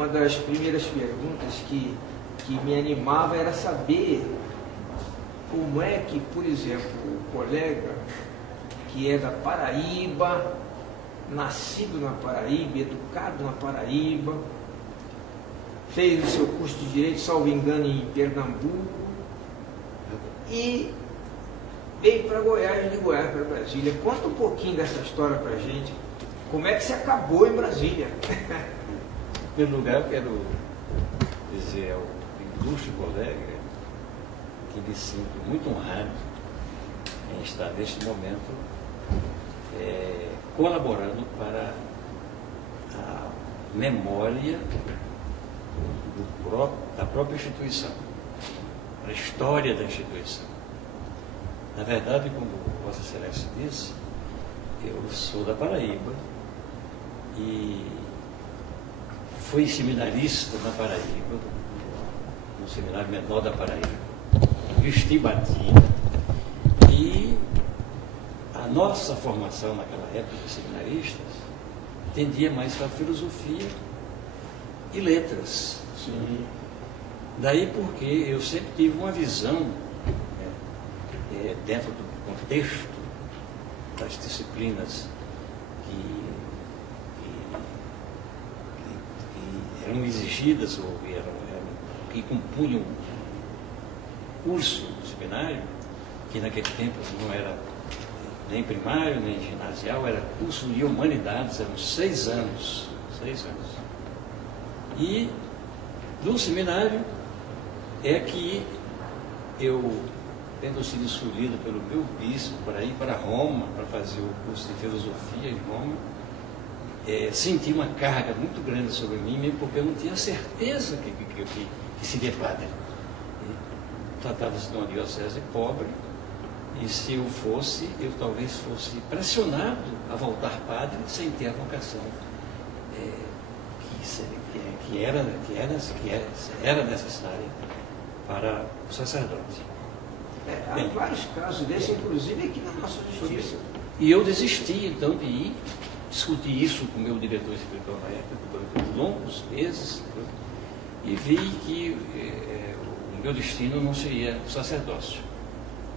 uma das primeiras perguntas que me animava era saber como é que, por exemplo, o colega que é da Paraíba, nascido na Paraíba, educado na Paraíba, fez o seu curso de Direito, salvo engano, em Pernambuco, e veio para Goiás, de Goiás para Brasília. Conta um pouquinho dessa história para a gente. Como é que você acabou em Brasília? Em primeiro lugar, eu quero dizer ao ilustre colega que me sinto muito honrado em estar neste momento colaborando para a memória da própria instituição, para a história da instituição. Na verdade, como Vossa Excelência disse, eu sou da Paraíba e fui seminarista na Paraíba, no Seminário Menor da Paraíba, vesti batina, e a nossa formação naquela época de seminaristas tendia mais para filosofia e letras. Sim. Daí porque eu sempre tive uma visão, dentro do contexto das disciplinas que eram exigidas ou que compunham o curso do seminário, que naquele tempo não era nem primário, nem ginasial, era curso de humanidades, eram 6 anos. 6 anos. E do seminário é que eu, tendo sido escolhido pelo meu bispo para ir para Roma, para fazer o curso de filosofia em Roma, senti uma carga muito grande sobre mim, mesmo porque eu não tinha certeza que seria padre. Tratava-se de uma diocese pobre, e se eu fosse, eu talvez fosse pressionado a voltar padre sem ter a vocação que era necessária para o sacerdote. Há vários casos desses, inclusive aqui na nossa justiça. E eu desisti, então, de ir discutir isso com o meu diretor espiritual na época, durante longos meses, e vi que o meu destino não seria o sacerdócio.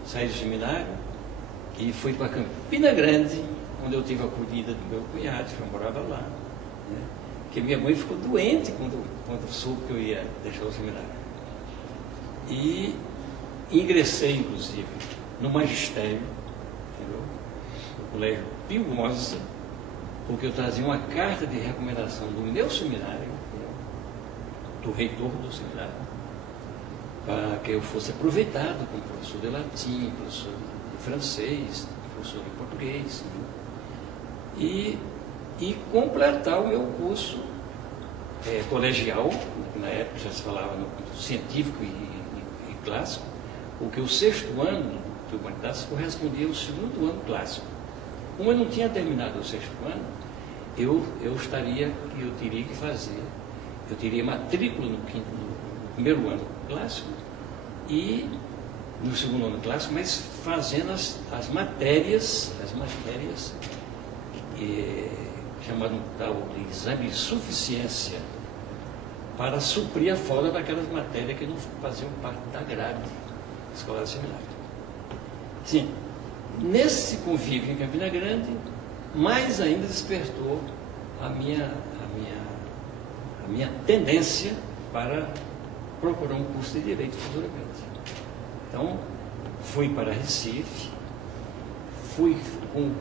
Saí do seminário e fui para Campina Grande, onde eu tive a acolhida do meu cunhado, que eu morava lá, né? Porque minha mãe ficou doente quando soube que eu ia deixar o seminário. E ingressei, inclusive, no magistério, entendeu? No Colégio Pio Mosa, porque eu trazia uma carta de recomendação do meu seminário, entendeu? Do reitor do seminário, para que eu fosse aproveitado como professor de latim, professor de francês, professor de português, e completar o meu curso colegial. Na época já se falava no científico e clássico, porque o 6º ano de humanidades correspondia ao 2º ano clássico. Como eu não tinha terminado o 6º ano, eu teria matrícula no 1º ano clássico e no 2º ano clássico, mas fazendo as matérias chamado tal de exame de suficiência, para suprir a folga daquelas matérias que não faziam parte da grade escolar seminário. Sim, nesse convívio em Campina Grande, mais ainda despertou a minha tendência para procurar um curso de Direito futuramente. Então, fui para Recife, fui com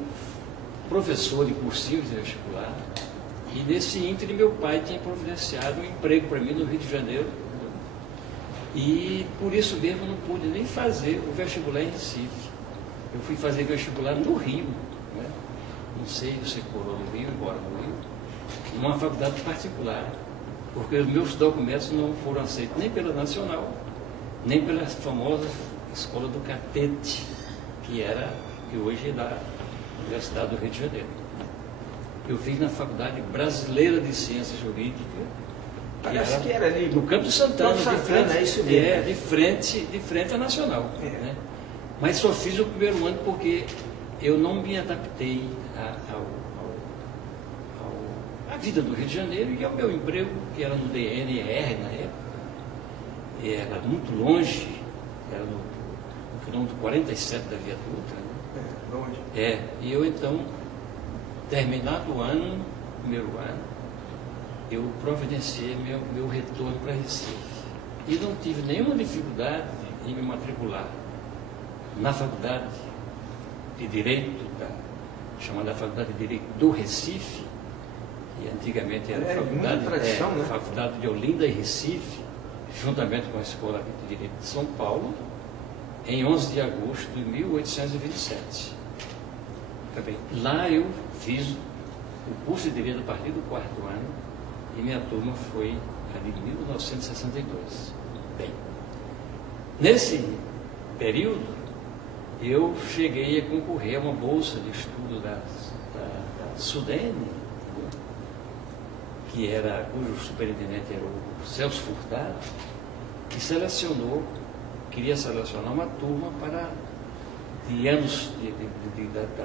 professor de cursinhos de vestibular, e nesse ínterim meu pai tinha providenciado um emprego para mim no Rio de Janeiro, e por isso mesmo não pude nem fazer o vestibular em Recife. Eu fui fazer vestibular no Rio, né? Não sei se corou no Rio, embora no Rio, numa faculdade particular, porque os meus documentos não foram aceitos nem pela Nacional, nem pela famosa Escola do Catete, que hoje é da Universidade do Rio de Janeiro. Eu fiz na Faculdade Brasileira de Ciências Jurídicas, parece que era ali no Campo de Santana, de frente, é isso mesmo. de frente à Nacional. Né? Mas só fiz o 1º ano porque eu não me adaptei à vida do Rio de Janeiro e ao meu emprego, que era no DNR na época. Era muito longe, era no quilômetro 47 da Via Dutra. Né? Longe. E eu então, terminado o ano, primeiro ano, eu providenciei meu retorno para Recife. E não tive nenhuma dificuldade em me matricular na faculdade de Direito, chamada Faculdade de Direito do Recife, que antigamente era a Faculdade de Olinda e Recife, juntamente com a Escola de Direito de São Paulo, em 11 de agosto de 1827. Também, lá eu fiz o curso de Direito a partir do 4º ano e minha turma foi a de 1962. Bem, nesse período, eu cheguei a concorrer a uma bolsa de estudo da SUDENE, cujo superintendente era o Celso Furtado, que queria selecionar uma turma de anos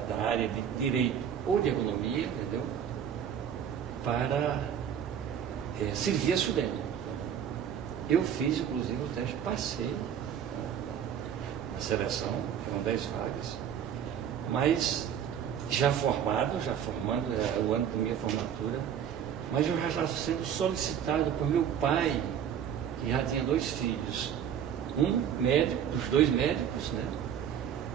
da área de Direito ou de Economia, entendeu? Para servir a SUDENE. Eu fiz, inclusive, o teste, passei a seleção, eram 10 vagas, mas já formando, era o ano da minha formatura, mas eu já estava sendo solicitado por meu pai, que já tinha 2 filhos, um médico, dos 2 médicos, né?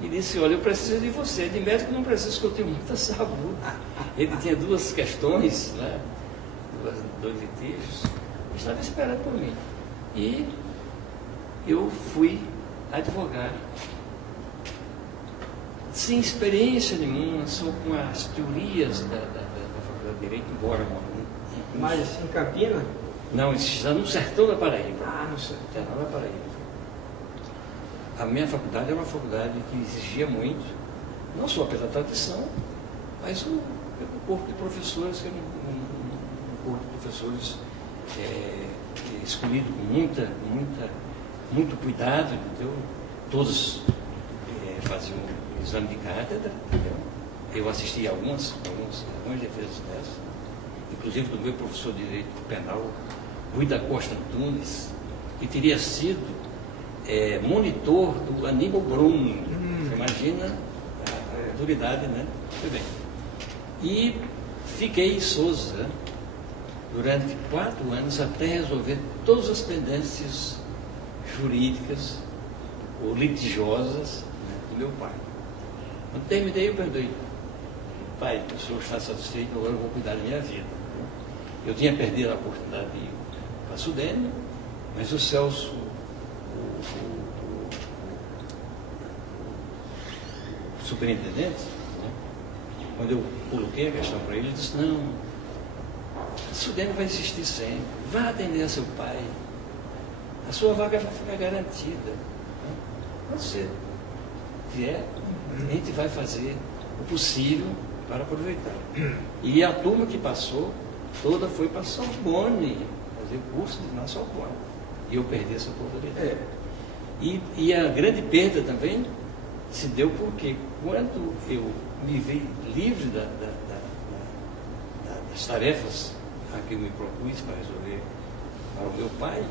E disse, olha, eu preciso de você, de médico não preciso, porque eu tenho muita saúde. Ele tinha 2 questões, né? 2 litígios, estava esperando por mim. E eu fui advogar, sem experiência nenhuma, só com as teorias da Faculdade de Direito, embora Mas em Campina? Não, isso está no sertão da Paraíba. No sertão da Paraíba. A minha faculdade era uma faculdade que exigia muito, não só pela tradição, mas o corpo de professores, que era um corpo de professores escolhido com muito cuidado, entendeu? Todos faziam o exame de cátedra, entendeu? Eu assisti a algumas defesas dessas, inclusive do meu professor de Direito Penal, Rui da Costa Antunes, que teria sido monitor do Aníbal Brum. Você imagina a autoridade, né? Muito bem. E fiquei em Sousa durante 4 anos até resolver todas as pendências jurídicas ou litigiosas, né, do meu pai. Quando terminei, eu perguntei, pai, o senhor está satisfeito, agora eu vou cuidar da minha vida. Eu tinha perdido a oportunidade de ir para a SUDENE, mas o Celso, o superintendente, né, quando eu coloquei a questão para ele, ele disse, não, a SUDENE vai existir sempre, vá atender a seu pai, a sua vaga vai ficar garantida. Quando você vier, a gente vai fazer o possível para aproveitar. E a turma que passou, toda foi para Sorbonne, fazer o curso na Sorbonne. E eu perdi essa oportunidade. E a grande perda também se deu porque quando eu me vi livre das tarefas a que eu me propus para resolver para o meu pai,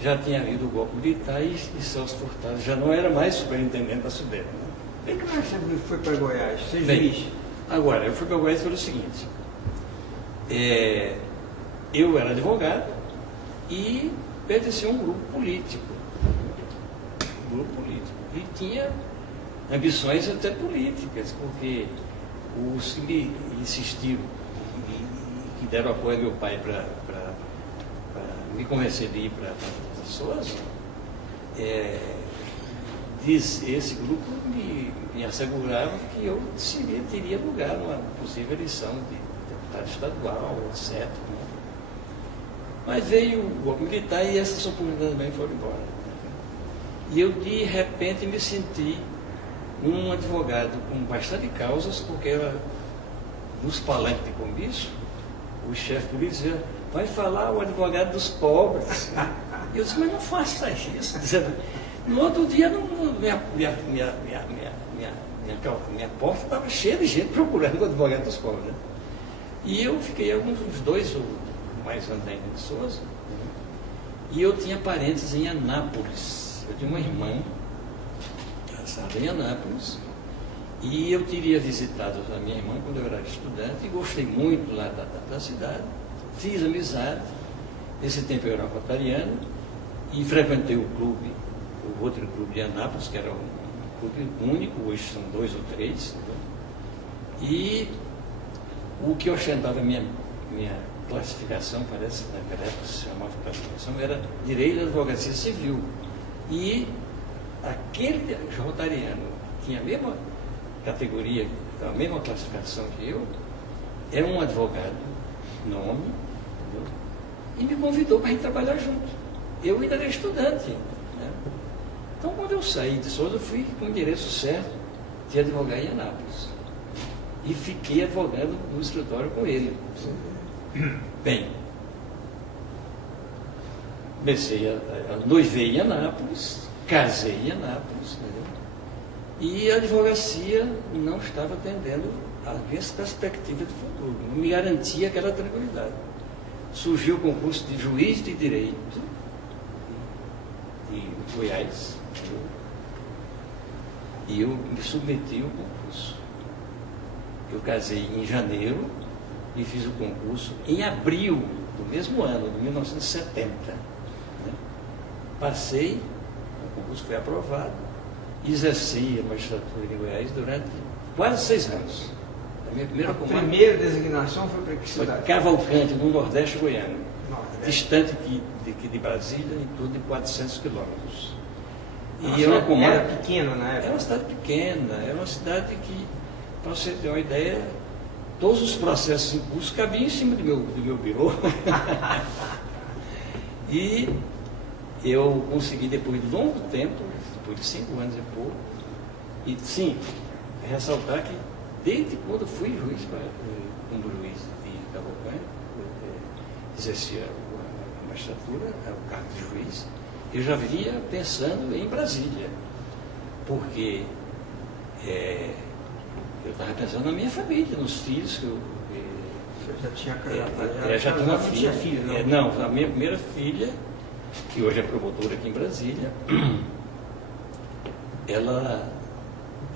já tinha havido o golpe militar e Celso Furtado já não era mais superintendente da SUDENE. Bem que você foi para Goiás? Agora, eu fui para Goiás pelo seguinte, eu era advogado e pertencia a um grupo político. E tinha ambições até políticas, porque os que me insistiram, que deram apoio ao meu pai para me convencer de ir para Sousa, esse grupo me assegurava que eu teria lugar numa possível eleição de deputado estadual, etc. Né? Mas veio o golpe militar e essas oportunidades também foram embora. E eu, de repente, me senti um advogado com bastante causas, porque era nos palanques de comício, o chefe político dizia, vai falar o advogado dos pobres. E eu disse, mas não faça isso. No outro dia, minha porta estava cheia de gente procurando o advogado dos pobres. Né? E eu fiquei uns 2 ou mais anos ainda em Sousa, e eu tinha parentes em Anápolis. Eu tinha uma irmã, casada em Anápolis, e eu teria visitado a minha irmã quando eu era estudante, e gostei muito lá da cidade, fiz amizade. Nesse tempo eu era rotariano, e frequentei o clube, o outro clube de Anápolis, que era um clube único, hoje são 2 ou 3. E o que ostentava a minha classificação, parece, naquela época se chamava classificação, era Direito e Advocacia Civil. E aquele rotariano que tinha a mesma categoria, a mesma classificação que eu, é um advogado, nome, entendeu? E me convidou para ir trabalhar junto. Eu ainda era estudante, né? Então, quando eu saí de Sousa, eu fui com o endereço certo de advogar em Anápolis. E fiquei advogando no escritório com ele. Bem, comecei a noivei em Anápolis, casei em Anápolis, entendeu? E a advocacia não estava atendendo a minha perspectiva de futuro, não me garantia aquela tranquilidade. Surgiu o concurso de juiz de direito em Goiás, e eu me submeti ao concurso. Eu casei em janeiro e fiz o concurso em abril do mesmo ano, de 1970. Né? Passei, o concurso foi aprovado, e exerci a magistratura de Goiás durante quase 6 anos. A minha primeira primeira designação foi para que cidade? Cavalcante, no Nordeste goiano, distante de Brasília, em torno de 400 quilômetros. E era pequena na época? Era uma cidade pequena, era uma cidade que, para você ter uma ideia, todos os processos em curso cabiam em cima do meu birô. E eu consegui, depois de longo tempo, depois de 5 anos e pouco, e sim, ressaltar que desde quando fui juiz, como juiz de Cavalcante, exercia a magistratura, o cargo de juiz, eu já vinha pensando em Brasília, porque eu estava pensando na minha família, nos filhos que eu... Você já tinha já tinha uma filha. Filha, não, a minha primeira filha, que hoje é promotora aqui em Brasília, ela...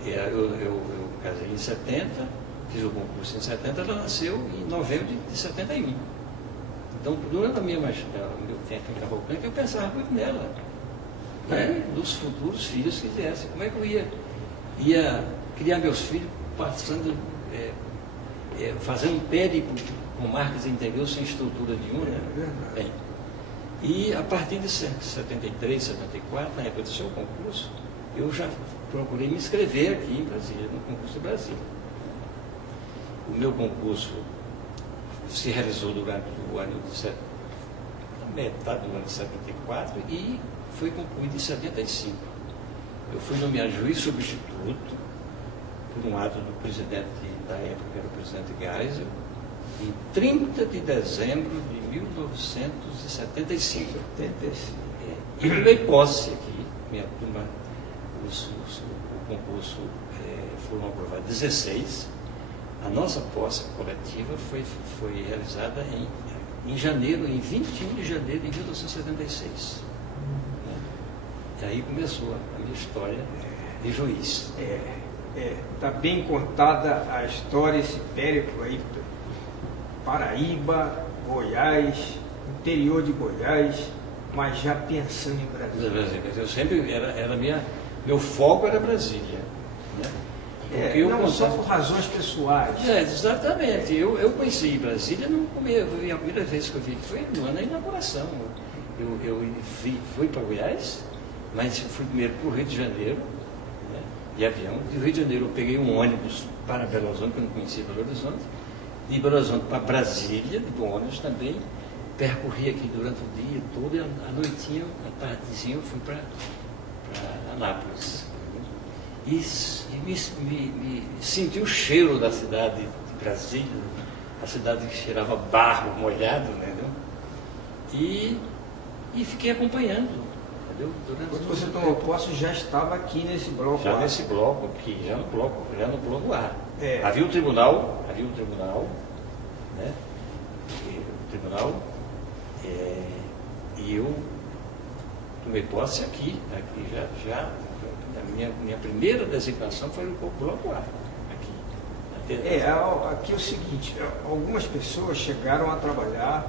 Eu casei em 70, fiz o concurso em 70, ela nasceu em novembro de 71. Então, durante o meu tempo em Cavalcante, eu pensava muito nela, né? Dos futuros filhos que viessem. Como é que eu ia criar meus filhos passando, fazendo périplo com marcas de interior sem estrutura nenhuma? Bem, e a partir de 73, 74, na época do seu concurso, eu já procurei me inscrever aqui em Brasília, no concurso de Brasília. O meu concurso se realizou durante o ano metade do ano de 74 e foi concluído em 75. Eu fui nomeado juiz substituto por um ato do presidente da época, que era o presidente Geisel, em 30 de dezembro de 1975. E tomei posse aqui, minha turma, o concurso foram aprovados 16. A nossa posse coletiva foi realizada em janeiro, em 21 de janeiro de 1976. E aí começou a minha história de juiz. Está bem contada a história, esse périplo aí, Paraíba, Goiás, interior de Goiás, mas já pensando em Brasília. Eu sempre, meu foco era Brasília. Né? Não só por razões pessoais. Exatamente. Eu conheci Brasília, a primeira vez que eu vi que foi no ano da inauguração. Eu fui para Goiás, mas fui primeiro para o Rio de Janeiro, né, de avião. De Rio de Janeiro eu peguei um ônibus para Belo Horizonte, que eu não conhecia Belo Horizonte. De Belo Horizonte para Brasília, de ônibus também. Percorri aqui durante o dia todo e à noitinha, à tardezinha, eu fui para Anápolis. E me senti o cheiro da cidade de Brasília, a cidade que cheirava barro molhado, né? E fiquei acompanhando, entendeu? Quando você tomou posse, já estava aqui nesse bloco já A. Nesse bloco aqui, já no bloco A. Havia o tribunal, né? tribunal, e eu tomei posse aqui já a minha primeira designação foi no bloco A, aqui. Aqui é o seguinte, algumas pessoas chegaram a trabalhar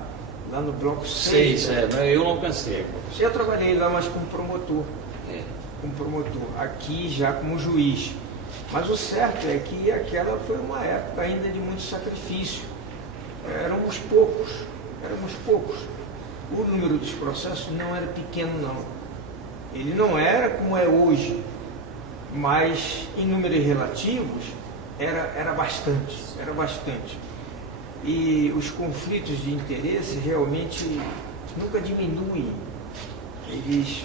lá no bloco 6. Eu não alcancei. Eu trabalhei lá, mas como promotor. Como promotor, aqui já como juiz. Mas o certo é que aquela foi uma época ainda de muito sacrifício. Éramos poucos. O número dos processos não era pequeno, não. Ele não era como é hoje, mas em números relativos era bastante. E os conflitos de interesse realmente nunca diminuem. Eles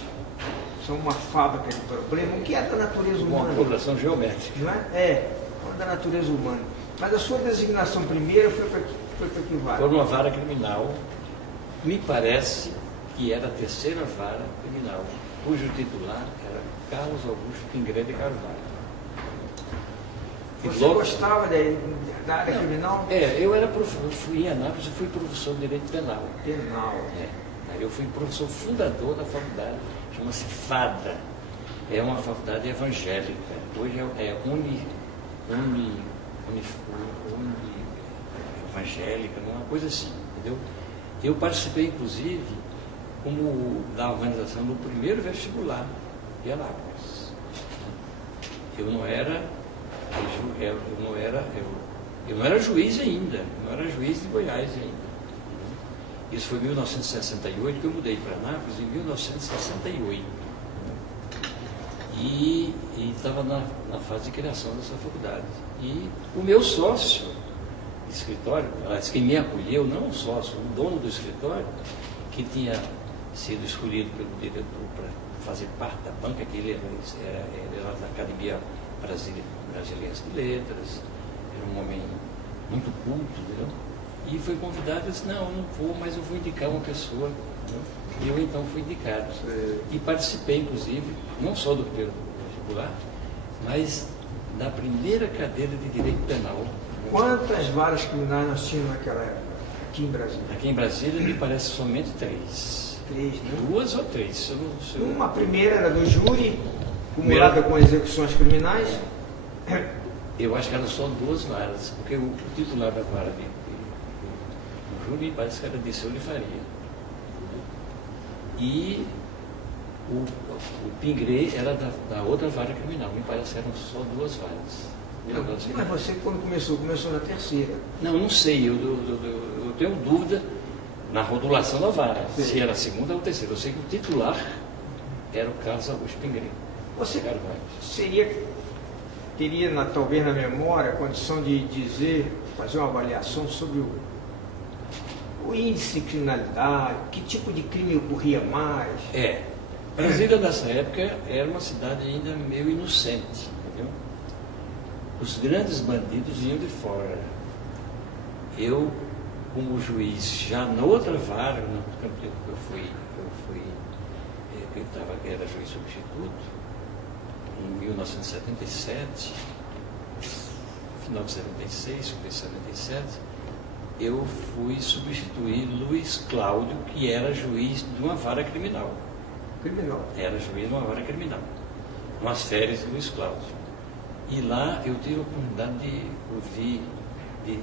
são uma fábrica de problema, o que é da natureza humana. Uma progressão geométrica. Não é? Da natureza humana. Mas a sua designação primeira foi para que vara? Por uma vara criminal, me parece que era a terceira vara criminal, cujo titular era Carlos Augusto Pingré de Carvalho. Você gostava da área criminal? Eu fui em Anápolis, eu fui professor de Direito Penal. Eu fui professor fundador da faculdade, chama-se FADA. É uma faculdade evangélica. Hoje é evangélica, uma coisa assim, entendeu? Eu participei, inclusive, da organização do primeiro vestibular de Anápolis. Eu não era juiz ainda, não era juiz de Goiás ainda. Isso foi em 1968, que eu mudei para Anápolis, em 1968. E estava na fase de criação dessa faculdade. E o meu sócio de escritório, quem me acolheu, não o sócio, o dono do escritório, que tinha sido escolhido pelo diretor para fazer parte da banca, que ele era da Academia Brasiliense de Letras, era um homem muito culto, entendeu? E foi convidado e disse, não, eu não vou, mas eu vou indicar uma pessoa. E eu então fui indicado. E participei, inclusive, não só do primeiro vestibular, mas da primeira cadeira de Direito Penal. Quantas varas criminais nós tínhamos naquela época, aqui em Brasília? Aqui em Brasília me parece somente 3. 3, né? 2 ou 3. Uma primeira era do júri, acumulada com execuções criminais. Eu acho que eram só 2 varas, porque o titular da vara do júri parece que era Disseu de Faria. E o Pingré era da outra vara criminal, me parece que eram só 2 varas. Mas você, quando começou na terceira? Não sei, eu tenho dúvida na rotulação da vara, se era a segunda ou a terceira. Eu sei que o titular era o Carlos Augusto Pingré. Você teria, talvez na memória, a condição de fazer uma avaliação sobre o índice de criminalidade, que tipo de crime ocorria mais? Brasília nessa época era uma cidade ainda meio inocente, entendeu? Os grandes bandidos vinham de fora. Eu, como juiz, já na outra vara, era juiz substituto, em 1977, final de 76, sobre 77, eu fui substituir Luiz Cláudio, que era juiz de uma vara criminal. Era juiz de uma vara criminal. Umas férias de Luiz Cláudio. E lá eu tive a oportunidade de ouvir, de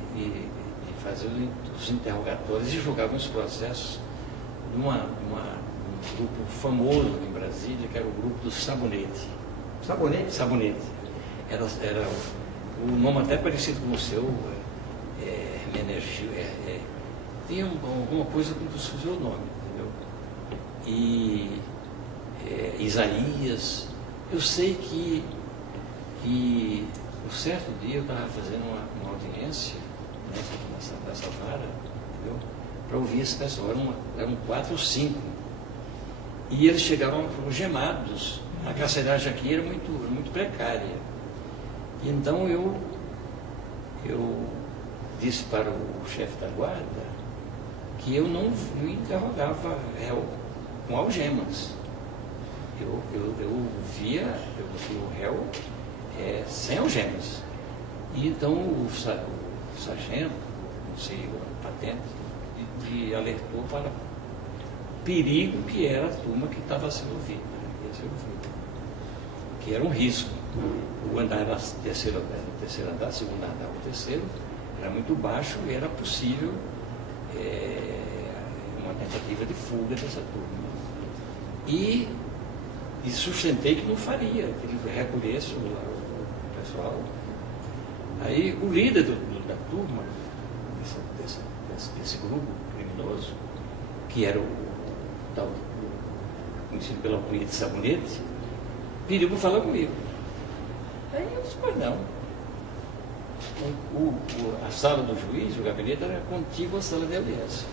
fazer os interrogatórios e julgar os processos de um grupo famoso em Brasília, que era o grupo do Sabonete. Sabonete. Era o nome até parecido com o seu, Menegil, tinha alguma coisa com o seu nome, entendeu? E Isaías, eu sei que um certo dia eu estava fazendo uma audiência nessa vara, entendeu? Para ouvir esse pessoal, eram 4 ou 5. E eles chegavam algemados. A carceragem aqui era muito precária. E então eu disse para o chefe da guarda que eu não interrogava réu com algemas. Eu via o réu sem algemas. E então o sargento, não sei, a patente, que alertou para o perigo que era a turma que estava sendo ouvida, que era um risco. O andar era terceiro andar, segundo andar, o terceiro, era muito baixo e era possível uma tentativa de fuga dessa turma. E sustentei que não faria, que ele recolhesse o pessoal. Aí o líder da turma, desse grupo criminoso, que era o tal, conhecido pela alcunha de Sabonete, pediu para falar comigo. Aí eu disse, mas não. A sala do juiz, o gabinete, era contígua à sala de audiência.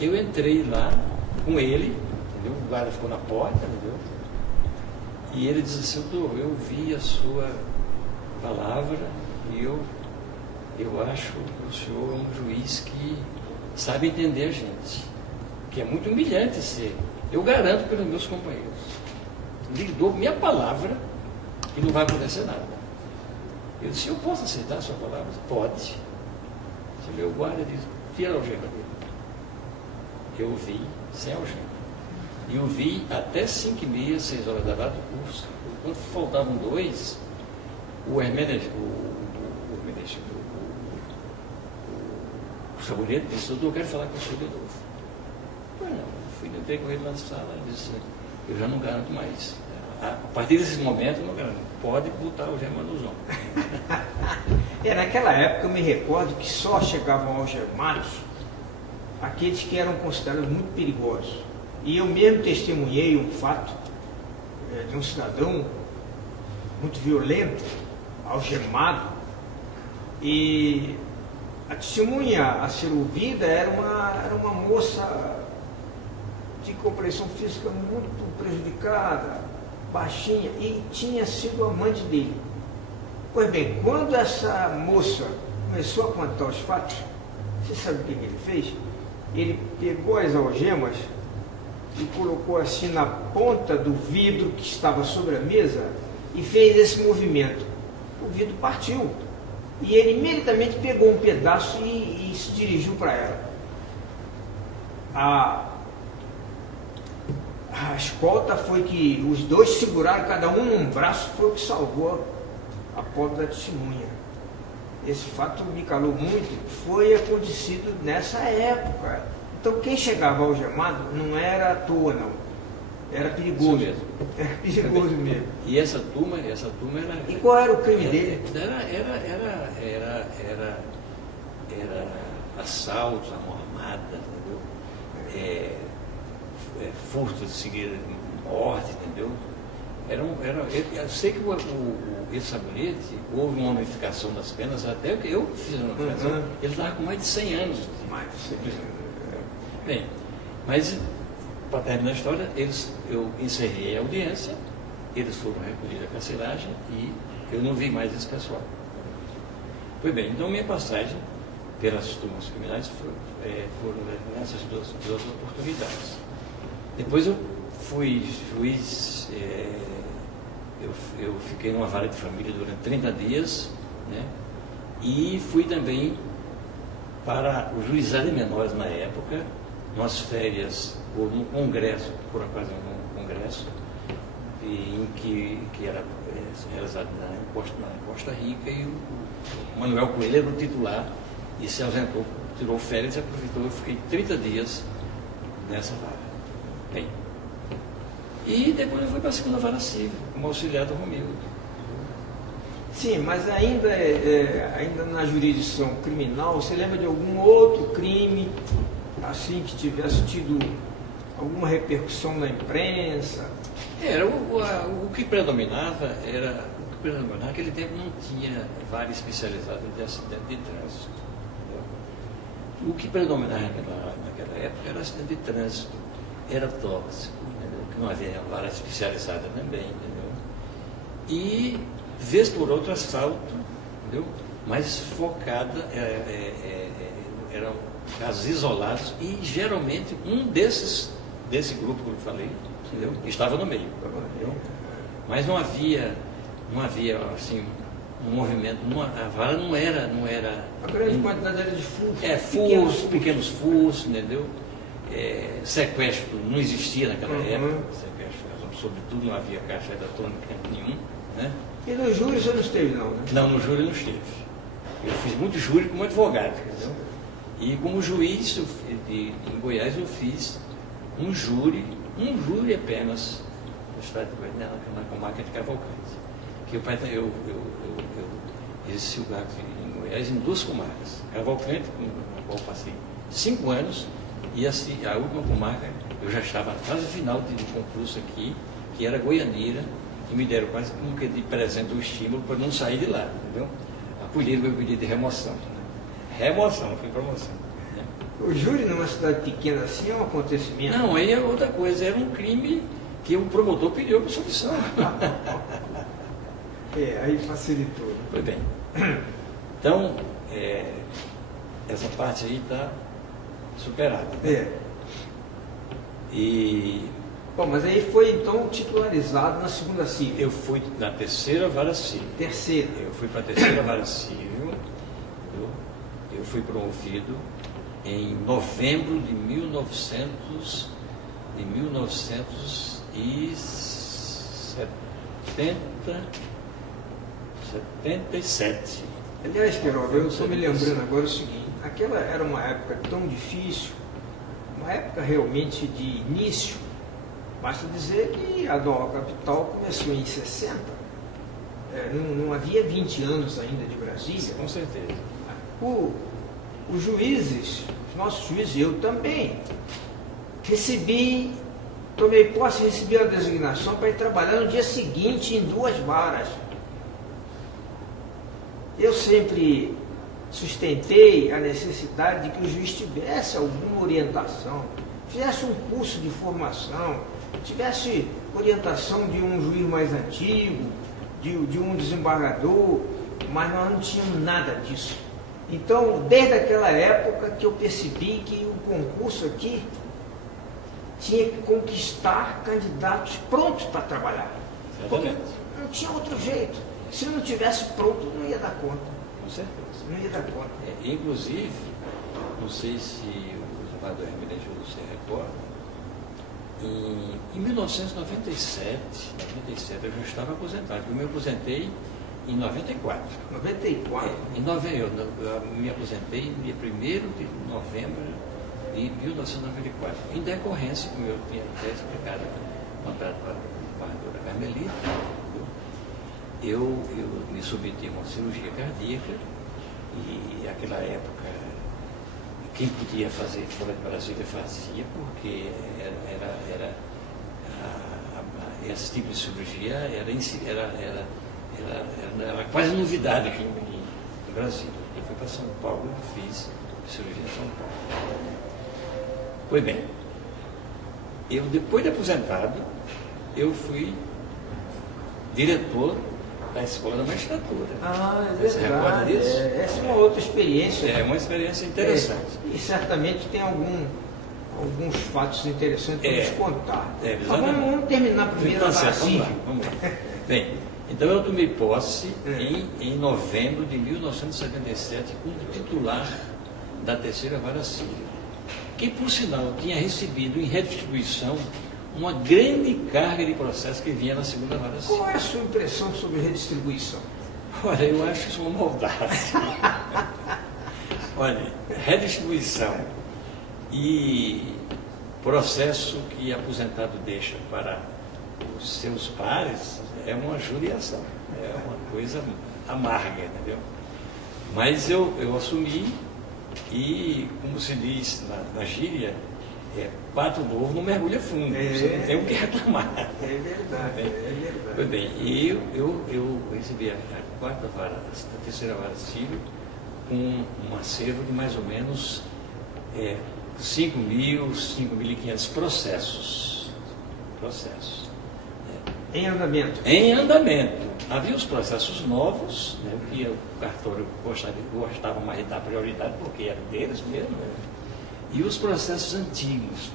Eu entrei lá com ele, entendeu? O guarda ficou na porta, entendeu? E ele disse assim, doutor, eu vi a sua palavra e eu acho que o senhor é um juiz que sabe entender a gente, que é muito humilhante ser. Eu garanto pelos meus companheiros. Lhe dou minha palavra que não vai acontecer nada. Eu disse, eu posso aceitar a sua palavra? Pode. Se meu guarda diz, tira a algema dele. Eu vi sem algema. E eu vi até 5h30, 6 horas da tarde do curso. Quando faltavam 2, o Sabonete disse, doutor, eu quero falar com o senhor de novo. Mas não, fui, entrei com ele na sala e disse, eu já não garanto mais. A partir desse momento, eu não garanto. Pode botar o algema nos ombros. Naquela época eu me recordo que só chegavam algemados aqueles que eram considerados muito perigosos. E eu mesmo testemunhei um fato de um cidadão muito violento, algemado, e a testemunha a ser ouvida era uma moça de compreensão física muito prejudicada, baixinha, e tinha sido amante dele. Pois bem, quando essa moça começou a contar os fatos, você sabe o que ele fez? Ele pegou as algemas e colocou assim na ponta do vidro que estava sobre a mesa e fez esse movimento. O vidro partiu. E ele imediatamente pegou um pedaço e se dirigiu para ela. A escolta foi que os dois seguraram cada um num braço, foi o que salvou a pobre da testemunha. Esse fato me calou muito, foi acontecido nessa época. Então quem chegava algemado não era à toa, não. Era perigoso. Isso mesmo. Era perigoso mesmo. E essa turma era... E qual era o crime dele? Era assalto, armada, entendeu? Furto de seguir morte, entendeu? Eu sei que esse Sabonete, houve uma unificação das penas, até que eu fiz uma unificação, ele estava com mais de 100 anos. Mais de 100 anos. Bem, mas para terminar a história, eu encerrei a audiência, eles foram recolher a carceragem e eu não vi mais esse pessoal. Pois bem, então minha passagem pelas turmas criminais foram nessas duas oportunidades. Depois eu fui juiz, eu fiquei numa vara de família durante 30 dias, né? E fui também para o juizado de menores na época, nas férias, ou num congresso, por ocasião de um congresso, em que era realizado na Costa Rica, e o Manuel Coelho era o titular, e se ausentou, tirou férias e aproveitou. Eu fiquei 30 dias nessa vara. Bem, e depois eu fui para a segunda vara civil, como auxiliar do Romildo. Sim, mas ainda na jurisdição criminal, você lembra de algum outro crime, assim, que tivesse tido alguma repercussão na imprensa? O que predominava naquele tempo não tinha vara especializada de acidente de trânsito. O que predominava naquela época era acidente de trânsito, era tóxico, entendeu? Que não havia vara especializada também, entendeu? E, vez por outra, assalto, entendeu? Mas focada, eram casos isolados e, geralmente, desse grupo que eu falei, entendeu? Estava no meio, entendeu? Mas não havia assim, um movimento, a vara não era... A grande quantidade era de furtos. Pequenos furtos, entendeu? Sequestro não existia naquela época, sequestro, sobretudo não havia caixa eletrônica nenhum, né? E no júri você não esteve não, né? Não, no júri não esteve. Eu fiz muito júri como advogado, entendeu? E como juiz em Goiás eu fiz um júri apenas no estado de Goiás, na comarca de Cavalcante. Que eu exerci o cargo em Goiás em 2 comarcas. Cavalcante, na qual passei 5 anos, e assim, a última comarca, eu já estava na fase final de um concurso aqui, que era Goianeira, que me deram quase como que de presente o estímulo para não sair de lá, entendeu? Acolheram meu pedido de remoção. Remoção, não foi promoção. Né? O júri numa cidade pequena assim é um acontecimento? Não, aí é outra coisa, era um crime que o promotor pediu para solução. Aí facilitou. Né? Foi bem. Então, essa parte aí está superada. Né? Bom, mas aí foi então titularizado na segunda civil. Eu fui na terceira vara civil. Terceira. Eu fui para a terceira vara civil. Eu fui promovido em novembro de 1977. Aliás, Queiroga, eu estou me lembrando agora o seguinte, aquela era uma época tão difícil, uma época realmente de início. Basta dizer que a Nova Capital começou em 60, não havia 20 anos ainda de Brasília. Com certeza. Os juízes, os nossos juízes, eu também, tomei posse e recebi a designação para ir trabalhar no dia seguinte em 2 varas. Eu sempre sustentei a necessidade de que o juiz tivesse alguma orientação, fizesse um curso de formação, tivesse orientação de um juiz mais antigo, de um desembargador, mas nós não tínhamos nada disso. Então, desde aquela época que eu percebi que o concurso aqui tinha que conquistar candidatos prontos para trabalhar. Porque não tinha outro jeito. Se não tivesse pronto, não ia dar conta. Com certeza. Não ia dar conta. Inclusive, não sei se o desembargador Hermenegildo se recorda, em 1997, eu já estava aposentado. Eu me aposentei em 94. 94? Eu me aposentei no dia 1º de novembro de 1994. Em decorrência, como eu tinha até explicado, contado para a desembargadora Carmelita, eu me submeti a uma cirurgia cardíaca e naquela época quem podia fazer fora de Brasília fazia, porque esse tipo de cirurgia era quase novidade aqui em Brasília. Eu fui para São Paulo e fiz cirurgia em São Paulo. Pois bem, depois de aposentado, eu fui diretor da Escola da Magistratura. Você recorda disso? Essa é uma outra experiência. É uma experiência interessante. E certamente tem alguns fatos interessantes para nos contar. Mas vamos terminar primeiro a vara civil. Vamos lá. Bem, então eu tomei posse em novembro de 1977 como titular da terceira vara civil, que por sinal tinha recebido em redistribuição uma grande carga de processo que vinha na segunda vara civil. Qual é a sua impressão sobre redistribuição? Olha, eu acho isso uma maldade. Olha, redistribuição e processo que aposentado deixa para os seus pares é uma judiação, é uma coisa amarga, entendeu? Mas eu assumi e, como se diz na gíria, pato novo não mergulha fundo, você não tem o que reclamar. É verdade, é verdade. Pois bem, e eu recebi a terceira vara civil com um acervo de mais ou menos 5.500 processos. Em andamento? Em andamento. Havia os processos novos, né, que o cartório gostava mais de dar prioridade, porque era deles mesmo, né, e os processos antigos,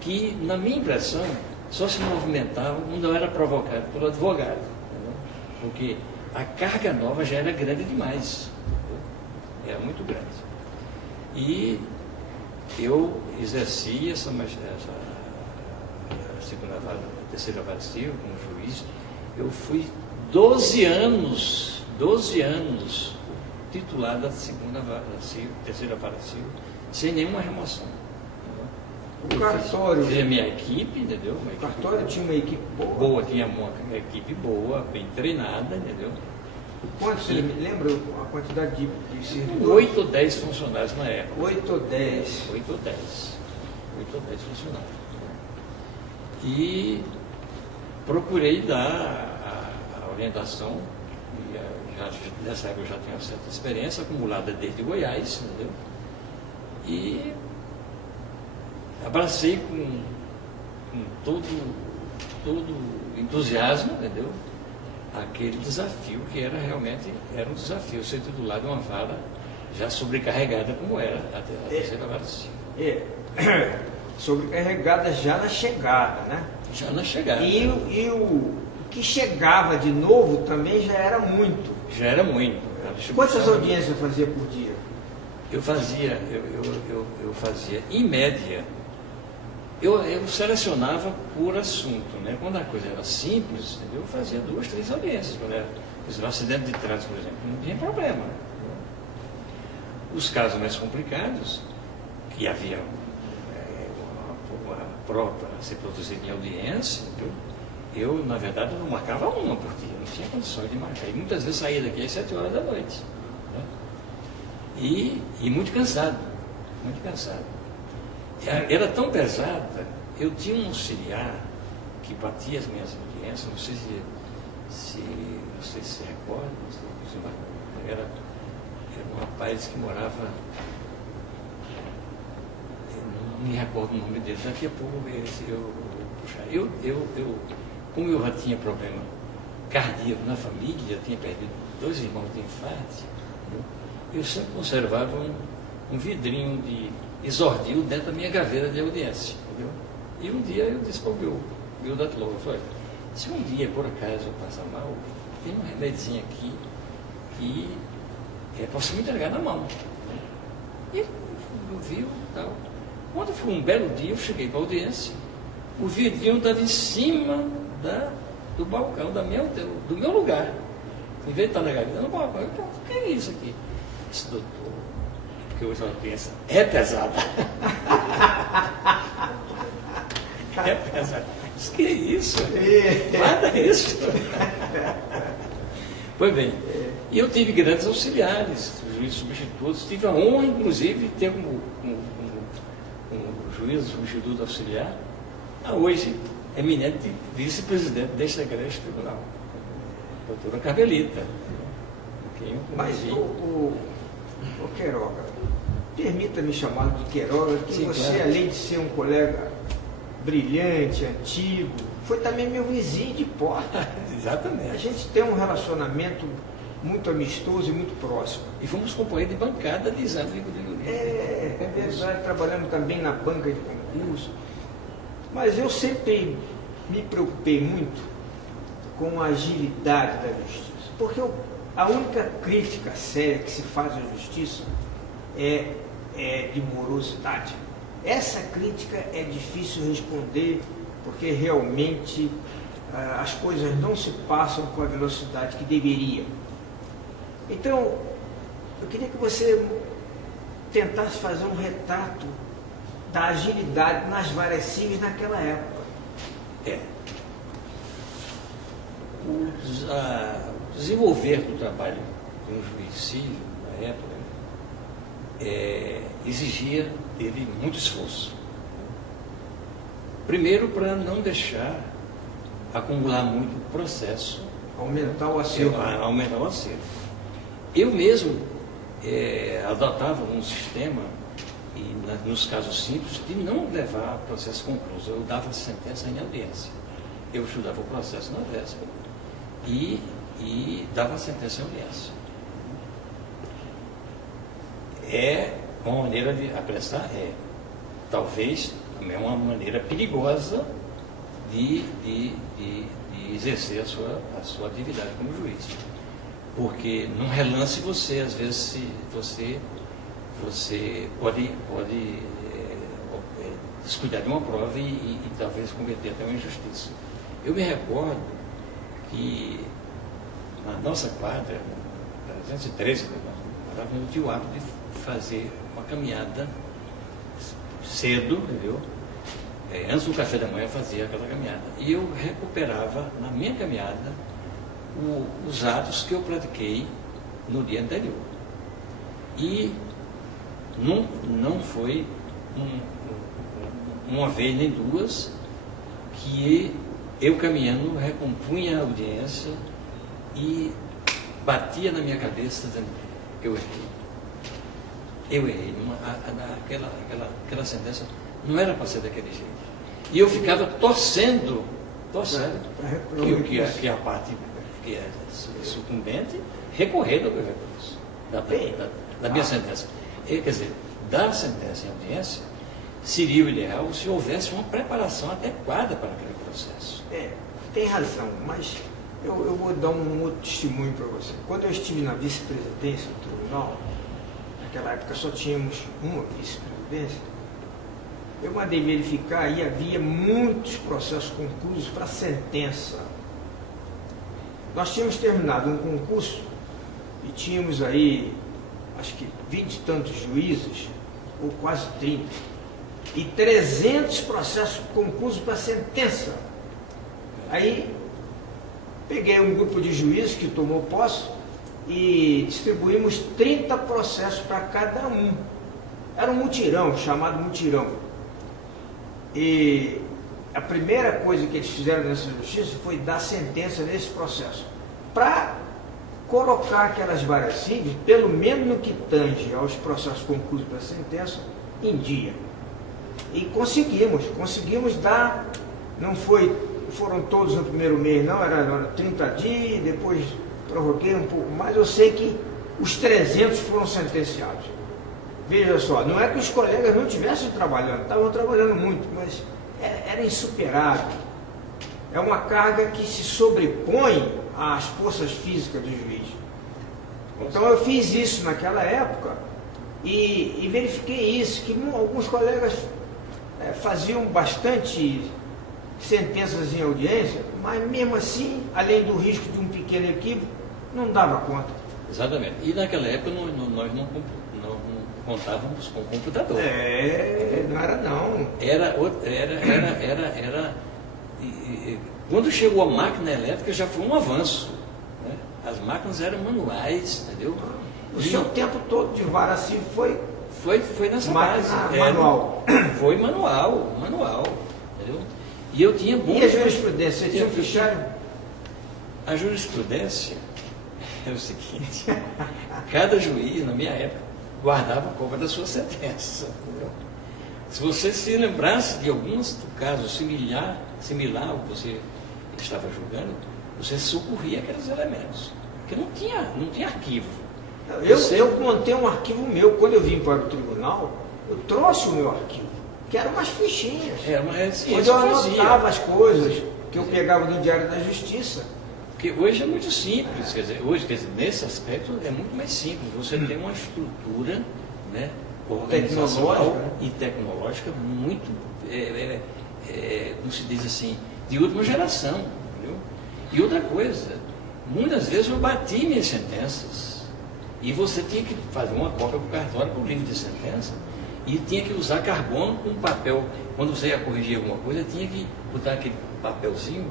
que, na minha impressão, só se movimentavam quando era provocado pelo advogado. Entendeu? Porque a carga nova já era grande demais. Era muito grande. E eu exerci essa terceira vara civil como juiz. Eu fui 12 anos titular da segunda vara civil, terceira vara civil, sem nenhuma remoção. O cartório. Fiz a minha equipe, entendeu? O cartório tinha uma equipe boa? Boa, tinha uma equipe boa, bem treinada, entendeu? Quantos, você me lembra a quantidade de servidores? 8 ou 10 funcionários na época. 8 ou 10? 8 ou 10 funcionários. E procurei dar a orientação, e nessa época eu já tinha uma certa experiência acumulada desde Goiás, entendeu? E abracei com todo entusiasmo, entendeu? Aquele desafio que era um desafio ser titular de uma vara já sobrecarregada como era a terceira vara civil. Sobrecarregada já na chegada, né? Já na chegada. E o que chegava de novo também já era muito. Já era muito. Quantas audiências eu fazia por dia? Eu fazia, em média, eu selecionava por assunto, né? Quando a coisa era simples, entendeu? Eu fazia 2, 3 audiências. Quando era um acidente de trânsito, por exemplo, não tinha problema. Entendeu? Os casos mais complicados, que havia uma prova a ser produzida em audiência, entendeu? Eu, na verdade, não marcava uma por dia, não tinha condições de marcar. E muitas vezes saía daqui às 7 horas da noite. Né? E muito cansado, muito cansado. Era tão pesada, eu tinha um auxiliar que batia as minhas audiências, não sei se você se recorda, era um rapaz que morava, eu não me recordo o nome dele, daqui a pouco eu vou puxar. Como eu já tinha problema cardíaco na família, já tinha perdido 2 irmãos de infarto, eu sempre conservava um vidrinho de exordil dentro da minha gaveira de audiência, entendeu? E um dia eu disse para o meu datilógrafo, se um dia, por acaso, eu passar mal, tem um remedinho aqui que posso me entregar na mão. E ele viu e tal. Quando foi um belo dia, eu cheguei para a audiência, o vidrinho estava em cima do balcão do meu lugar. Em vez de estar na gaveta, no balcão. Eu pergunto, o que é isso aqui? Esse doutor, porque hoje ela pensa, é pesada. É pesada. Mas que é isso? Nada isso. Pois bem, e eu tive grandes auxiliares, juízes substitutos, tive a honra, inclusive, de ter como juiz substituto auxiliar, hoje eminente vice-presidente deste egresso tribunal, a doutora Carmelita. Mas o Queiroga, permita-me chamá-lo de Queiroga, que sim, você, claro, além de ser um colega brilhante, antigo, foi também meu vizinho de porta. Exatamente. A gente tem um relacionamento muito amistoso e muito próximo. E fomos companheiros de bancada de exame de concurso. É verdade, trabalhando também na banca de concurso. Mas eu sempre me preocupei muito com a agilidade da justiça. Porque a única crítica séria que se faz à justiça é de morosidade. Essa crítica é difícil responder, porque realmente as coisas não se passam com a velocidade que deveriam. Então, eu queria que você tentasse fazer um retrato da agilidade nas varas civis naquela época. O desenvolver do trabalho de um juiz civil na época exigia dele muito esforço. Primeiro, para não deixar acumular muito processo. Aumentar o acervo. Aumentar o acervo. Eu mesmo adotava um sistema, nos casos simples, de não levar processo concluso. Eu dava sentença em audiência. Eu estudava o processo na véspera e dava sentença em audiência. É uma maneira de apressar? Talvez também uma maneira perigosa de exercer a sua atividade como juiz. Porque num relance você, às vezes, você pode descuidar de uma prova e talvez cometer até uma injustiça. Eu me recordo que na nossa quadra, 313, eu tinha o hábito de fazer uma caminhada cedo, entendeu? Antes do café da manhã eu fazia aquela caminhada. E eu recuperava na minha caminhada os atos que eu pratiquei no dia anterior. E não foi uma vez nem duas que eu caminhando recompunha a audiência e batia na minha cabeça dizendo, eu errei. Aquela sentença não era para ser daquele jeito. E eu ficava torcendo que a parte que é sucumbente recorrer ao recurso da minha sentença. Quer dizer, dar sentença em audiência seria o ideal se houvesse uma preparação adequada para aquele processo. Tem razão, mas eu vou dar um outro testemunho para você. Quando eu estive na vice-presidência do tribunal, naquela época só tínhamos uma vice-presidência, eu mandei verificar e havia muitos processos conclusos para sentença. Nós tínhamos terminado um concurso e tínhamos aí, acho que 20 e tantos juízes, ou quase 30, e 300 processos conclusos para sentença. Aí peguei um grupo de juízes que tomou posse e distribuímos 30 processos para cada um. Era um mutirão, chamado mutirão. E a primeira coisa que eles fizeram nessa justiça foi dar sentença nesse processo, para colocar aquelas varas cíveis, pelo menos no que tange aos processos conclusos para sentença, em dia. E conseguimos dar, foram todos no primeiro mês, não, era 30 dias, depois prorroguei um pouco mais, eu sei que os 300 foram sentenciados. Veja só, não é que os colegas não estivessem trabalhando, estavam trabalhando muito, mas era insuperável. É uma carga que se sobrepõe às forças físicas do juiz. Então eu fiz isso naquela época e verifiquei isso, que alguns colegas faziam bastante sentenças em audiência, mas mesmo assim, além do risco de um pequeno equívoco, não dava conta. Exatamente. E naquela época nós não contávamos com computador. Não era não. Quando chegou a máquina elétrica já foi um avanço. Né? As máquinas eram manuais, entendeu? O seu tempo todo de vara assim foi nessa base. Manual. Foi manual, entendeu? E eu tinha bom. E a jurisprudência? Você tinha um fichário? A jurisprudência é o seguinte: cada juiz, na minha época, guardava a cópia da sua sentença. Entendeu? Se você se lembrasse de alguns casos similar ao que você estava julgando, você socorria aqueles elementos. Porque não tinha arquivo. Eu montei um arquivo meu. Quando eu vim para o tribunal, eu trouxe o meu arquivo, que eram umas fichinhas. Onde eu anotava as coisas que eu pegava do Diário da Justiça. Porque hoje é muito simples, nesse aspecto é muito mais simples. Você tem uma estrutura, né, organizacional e tecnológica muito, como se diz assim, de última geração. Entendeu? E outra coisa, muitas vezes eu bati minhas sentenças e você tinha que fazer uma cópia para o cartório, para o livro de sentença, e tinha que usar carbono com papel. Quando você ia corrigir alguma coisa, tinha que botar aquele papelzinho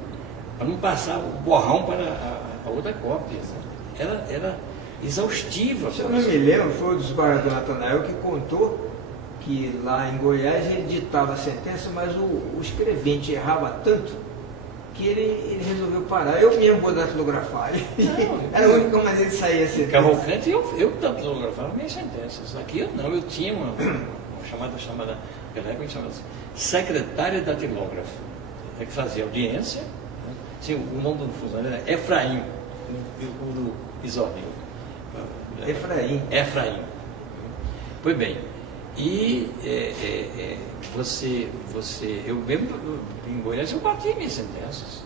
para não passar o borrão para a outra cópia. Era exaustiva. Se eu não me lembro, foi o desembargador Natanael que contou que lá em Goiás ele ditava a sentença, mas o escrevente errava tanto que ele resolveu parar. Eu mesmo vou datilografar. Era a única maneira de sair a sentença. Cavalcante, eu datilografava minhas sentenças. Aqui eu tinha uma chamada, naquela época a gente chamava assim, secretária datilógrafo, que fazia audiência. Sim, o nome do funcionário era Efraim, o do Isornil. Efraim. Pois bem, e eu mesmo em Goiás eu bati minhas sentenças,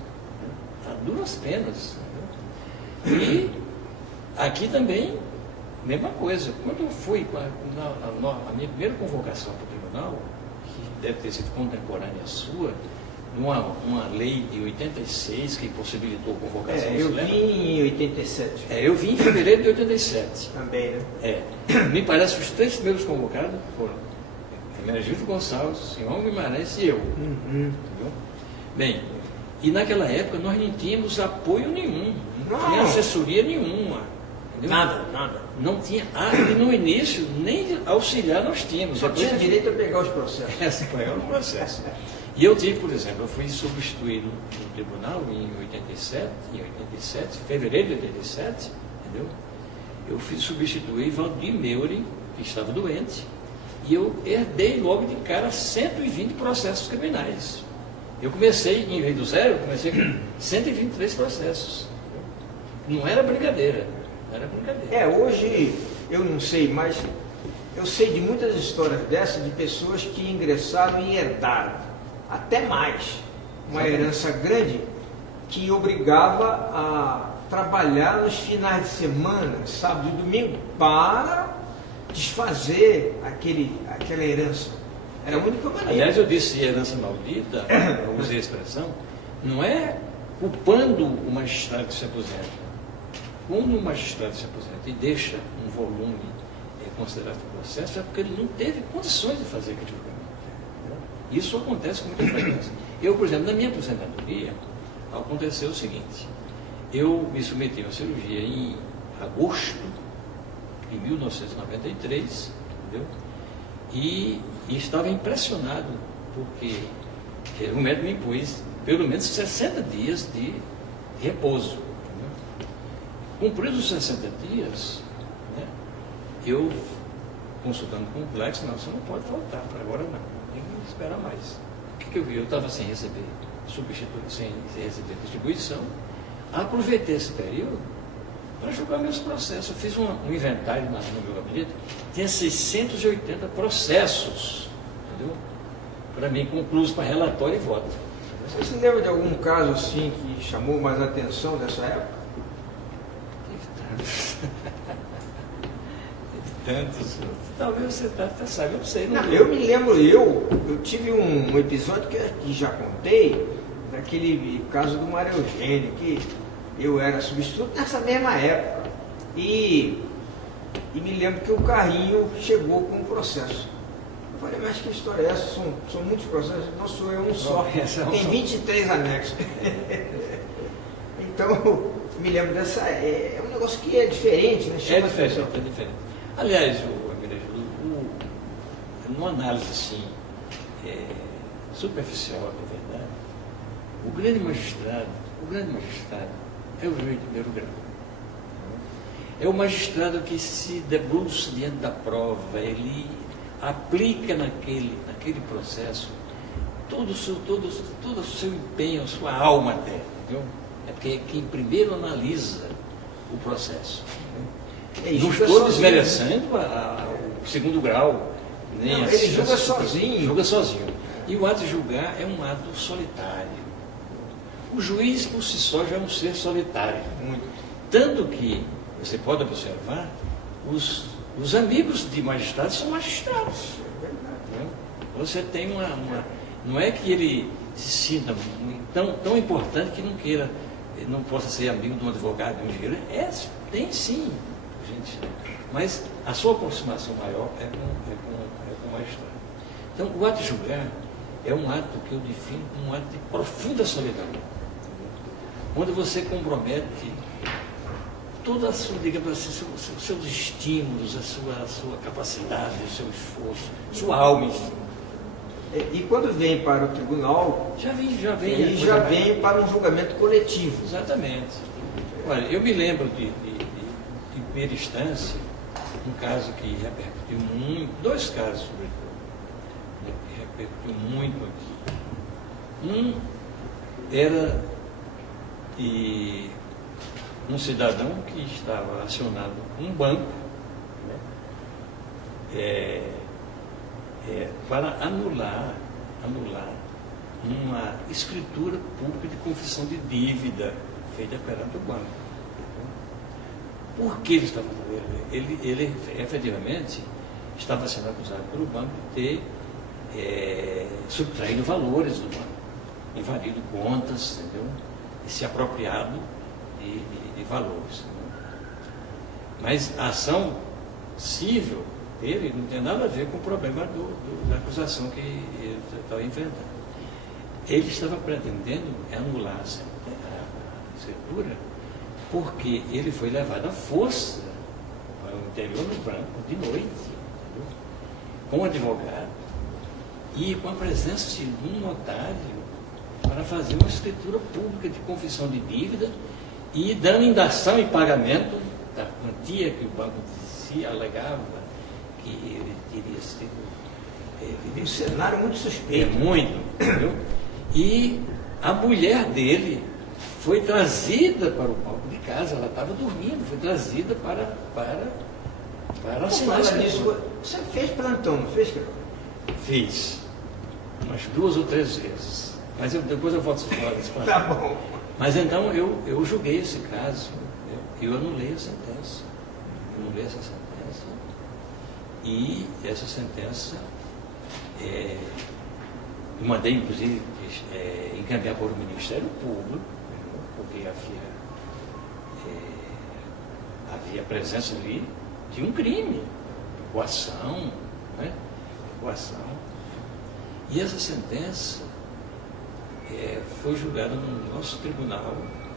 a duras penas. Aqui também, mesma coisa. Quando eu fui a minha primeira convocação para o tribunal, que deve ter sido contemporânea à sua, uma lei de 86 que possibilitou a convocação. Eu vim em 87. Eu vim em fevereiro de 87. Também, né? Me parece que os 3 primeiros convocados foram Hermenegildo Gonçalves, Simão Guimarães e eu. Entendeu? Bem, e naquela época nós não tínhamos apoio nenhum, não tinha assessoria nenhuma. Entendeu? Nada. Não tinha, e no início nem auxiliar nós tínhamos. Só tinha direito a pegar os processos. Pegar o processo. E eu tive, por exemplo, eu fui substituído no tribunal em 87, fevereiro de 87, entendeu? Eu fui substituir Valdir Meury, que estava doente, e eu herdei logo de cara 120 processos criminais. Eu comecei, em vez do zero, eu comecei com 123 processos. Entendeu? Não era brincadeira. Hoje eu não sei, mas eu sei de muitas histórias dessas de pessoas que ingressaram e herdaram. Até mais, uma herança grande que obrigava a trabalhar nos finais de semana, sábado e domingo, para desfazer aquela herança. Era a única maneira. Aliás, eu disse herança maldita, eu usei a expressão, não é culpando o magistrado que se aposenta. Quando o magistrado se aposenta e deixa um volume considerado de processo, é porque ele não teve condições de fazer aquele julgamento. Isso acontece com muita frequência. Eu, por exemplo, na minha aposentadoria, aconteceu o seguinte: eu me submeti a uma cirurgia em agosto de 1993, entendeu? E estava impressionado, porque o médico me impôs pelo menos 60 dias de repouso. Cumpridos os 60 dias, né, eu, consultando com o Plex, não, você não pode faltar, para agora não, tem que esperar mais. O que eu vi? Eu estava sem receber sem receber distribuição, aproveitei esse período para julgar meus processos. Eu fiz um inventário no meu gabinete, tinha 680 processos, entendeu? Para mim, concluídos para relatório e voto. Você se lembra de algum caso assim que chamou mais atenção dessa época? Tantos. Talvez você até saiba, eu não sei. Não, eu me lembro, eu tive um episódio que já contei, daquele caso do Mário Eugênio, que eu era substituto nessa mesma época. E me lembro que o carrinho chegou com o processo. Eu falei, mas que história é essa? São muitos processos? Não, sou eu um só. Tem 23 anexos. Então, me lembro dessa. É um negócio que é diferente, né? É diferente. Aliás, numa análise assim, superficial, na verdade, o grande magistrado é o juiz de primeiro grau. É o magistrado que se debruça diante da prova, ele aplica naquele processo todo o seu empenho, a sua alma até, entendeu? É porque é quem primeiro analisa o processo. Não estou desmerecendo o segundo grau. Nem não, ele julga sozinho. Julga sozinho. E o ato de julgar é um ato solitário. O juiz, por si só, já é um ser solitário. Muito. Tanto que, você pode observar, os amigos de magistrados são magistrados. Você tem não é que ele se sinta tão importante que não possa ser amigo de um advogado, de um engenheiro. Tem sim, gente. Mas a sua aproximação maior é com o magistrado. Então, o ato de julgar é um ato que eu defino como um ato de profunda solidariedade, onde você compromete toda a sua, digamos assim, os seus estímulos, a sua capacidade, o seu esforço, sua alma. E quando vem para o tribunal, já vem para um julgamento coletivo. Exatamente. Olha, eu me lembro de primeira instância, um caso que repercutiu muito, dois casos sobretudo, que repercutiu muito aqui. Um era de um cidadão que estava acionado um banco, né, para anular uma escritura pública de confissão de dívida feita perante o banco. Por que ele estava fazendo? Ele efetivamente estava sendo acusado pelo banco de ter subtraído valores do banco, invadido contas, entendeu? E se apropriado de valores. Entendeu? Mas a ação civil dele não tem nada a ver com o problema da acusação que ele estava enfrentando. Ele estava pretendendo anular a escritura porque ele foi levado à força para o interior do banco de noite, entendeu? Com um advogado e com a presença de um notário para fazer uma escritura pública de confissão de dívida e dando indação e pagamento da quantia que o banco se alegava que ele teria sido. Um cenário muito suspeito. Muito, entendeu? E a mulher dele foi trazida para o palco de casa, ela estava dormindo, foi trazida para assinar isso. Você fez plantão, não fez, Carol? Fiz. Umas 2 ou 3 vezes. Mas depois eu volto a falar desse plantão. Tá bom. Mas então eu julguei esse caso, eu anulei a sentença. Anulei essa sentença. E essa sentença eu mandei, inclusive, encaminhar para o Ministério Público, porque havia presença ali de um crime, coação, né? Coação. E essa sentença foi julgada no nosso tribunal,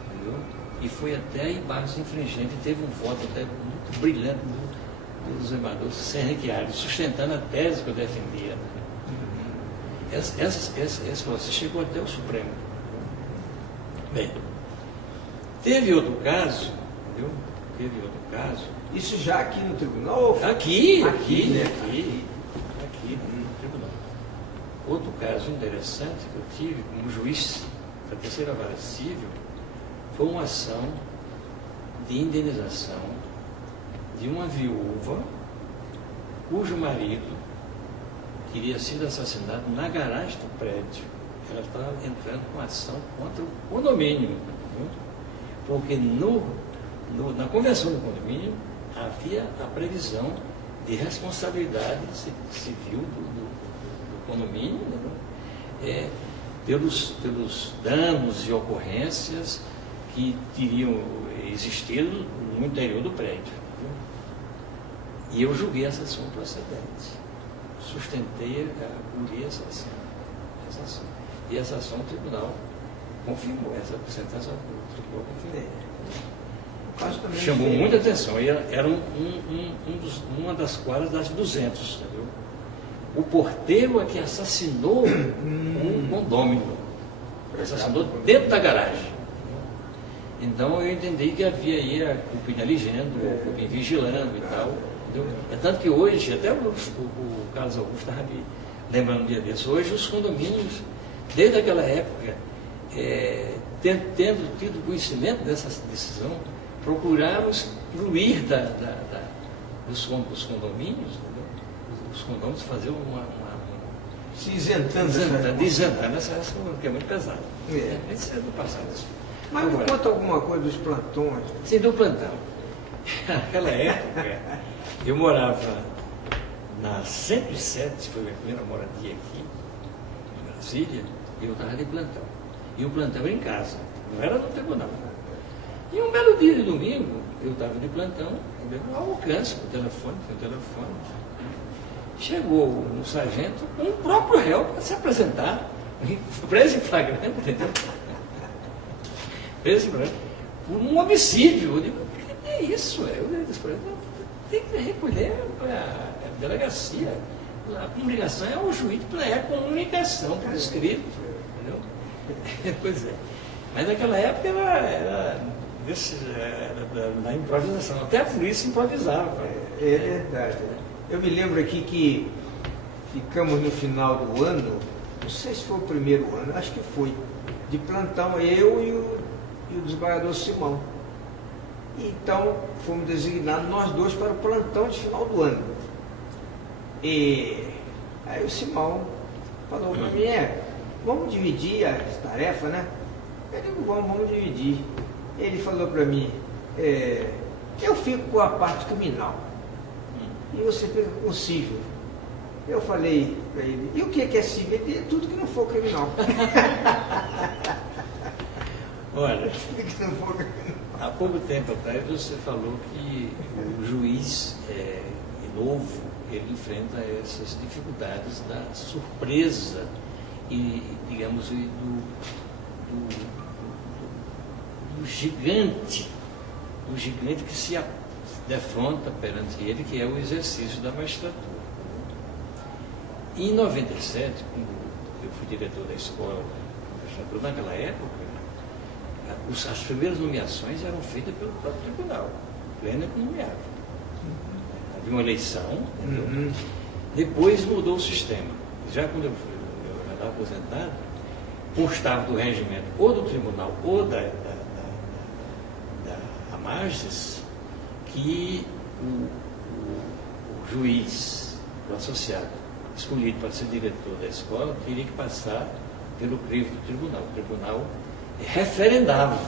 entendeu? E foi até a embargos infringente, teve um voto até muito brilhante do desembargador Henrique Alves, sustentando a tese que eu defendia. Esse processo chegou até o Supremo. Bem, teve outro caso, entendeu? Teve outro caso. Isso já aqui no tribunal? Aqui né? no tribunal. Outro caso interessante que eu tive como juiz da terceira vara civil foi uma ação de indenização de uma viúva cujo marido teria sido assassinado na garagem do prédio. Ela estava entrando com ação contra o condomínio, viu? Porque na convenção do condomínio havia a previsão de responsabilidade civil do condomínio, né? Pelos danos e ocorrências que teriam existido no interior do prédio. Viu? E eu julguei essa ação procedente. Sustentei, aboli essa ação. E essa ação o tribunal confirmou, essa sentença do tribunal confirmou. Chamou muita atenção, e era uma das quadras das 200, entendeu? O porteiro é que assassinou um condômino, assassinou dentro da garagem. Então eu entendi que havia aí a cupim aligendo, o cupim vigilando e tal. Entendeu? É tanto que hoje, até o Carlos Augusto estava me lembrando um dia desse, hoje os condomínios, desde aquela época, tendo tido conhecimento dessa decisão, procuraram excluir dos condomínios, entendeu? Os condomínios fazer se isentando essa que é muito pesada. Isso é do passado. Mas me conta alguma coisa dos plantões. Sim, do plantão. Naquela época, eu morava na 107, foi a minha primeira moradia aqui, em Brasília, e eu estava de plantão. E o plantão era em casa, não era no tribunal. E um belo dia de domingo, eu estava de plantão, ao alcance, com o telefone. Chegou um sargento com o próprio réu para se apresentar, preso em flagrante, entendeu? Preso em flagrante, por um homicídio. Eu digo, o que é isso? Eu disse para ele, tem que recolher a delegacia. A comunicação é o juiz, é a comunicação por escrito, entendeu? Pois é. Mas naquela época era na improvisação, até a polícia improvisava. É verdade. Eu me lembro aqui que ficamos no final do ano, não sei se foi o primeiro ano, acho que foi, de plantão, eu e o desembargador Simão. Então, fomos designados nós dois para o plantão de final do ano. E aí o Simão falou para mim, vamos dividir as tarefas, né? Eu digo, vamos dividir. Ele falou para mim, Eu fico com a parte criminal. E você fica com o civil. Eu falei para ele, e o que é civil? Ele disse, tudo que não for criminal. Olha, há pouco tempo atrás você falou que o juiz novo, ele enfrenta essas dificuldades da surpresa e, digamos, do gigante que se defronta perante ele, que é o exercício da magistratura. Em 97, quando eu fui diretor da escola da magistratura, naquela época, as primeiras nomeações eram feitas pelo próprio tribunal. O pleno que nomeava. Havia uma eleição, entendeu? Depois mudou o sistema. Já quando eu já estava aposentado, constava do regimento ou do tribunal ou da Amagis que o juiz, o associado, escolhido para ser diretor da escola, teria que passar pelo crivo do tribunal. O tribunal referendava.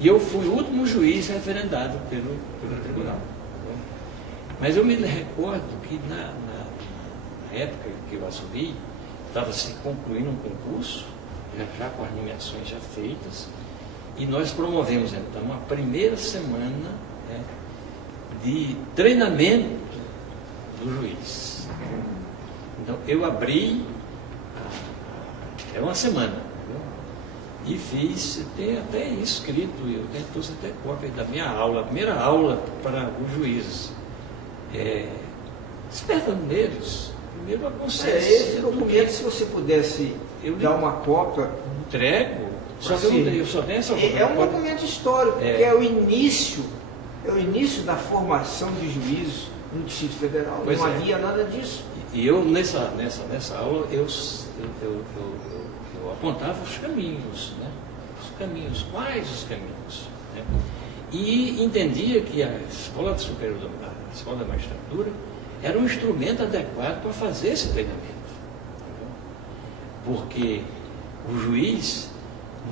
E eu fui o último juiz referendado pelo tribunal. Mas eu me recordo que na época que eu assumi, estava se concluindo um concurso, já com as nomeações já feitas, e nós promovemos então a primeira semana, né, de treinamento do juiz. Então eu abri, uma semana, e fiz, tem até escrito, eu trouxe até cópia da minha aula, a primeira aula para os juízes. Despertando neles, primeiro a consciência. Esse documento, se você pudesse dar uma cópia, entrego, só que eu só tenho essa cópia. É um documento histórico, porque é o início da formação de juízes no Distrito Federal. Não havia nada disso. E eu, nessa aula, eu apontava os caminhos, né? Os caminhos, quais os caminhos? Né? E entendia que a Escola Superior a Escola da Magistratura era um instrumento adequado para fazer esse treinamento. Porque o juiz,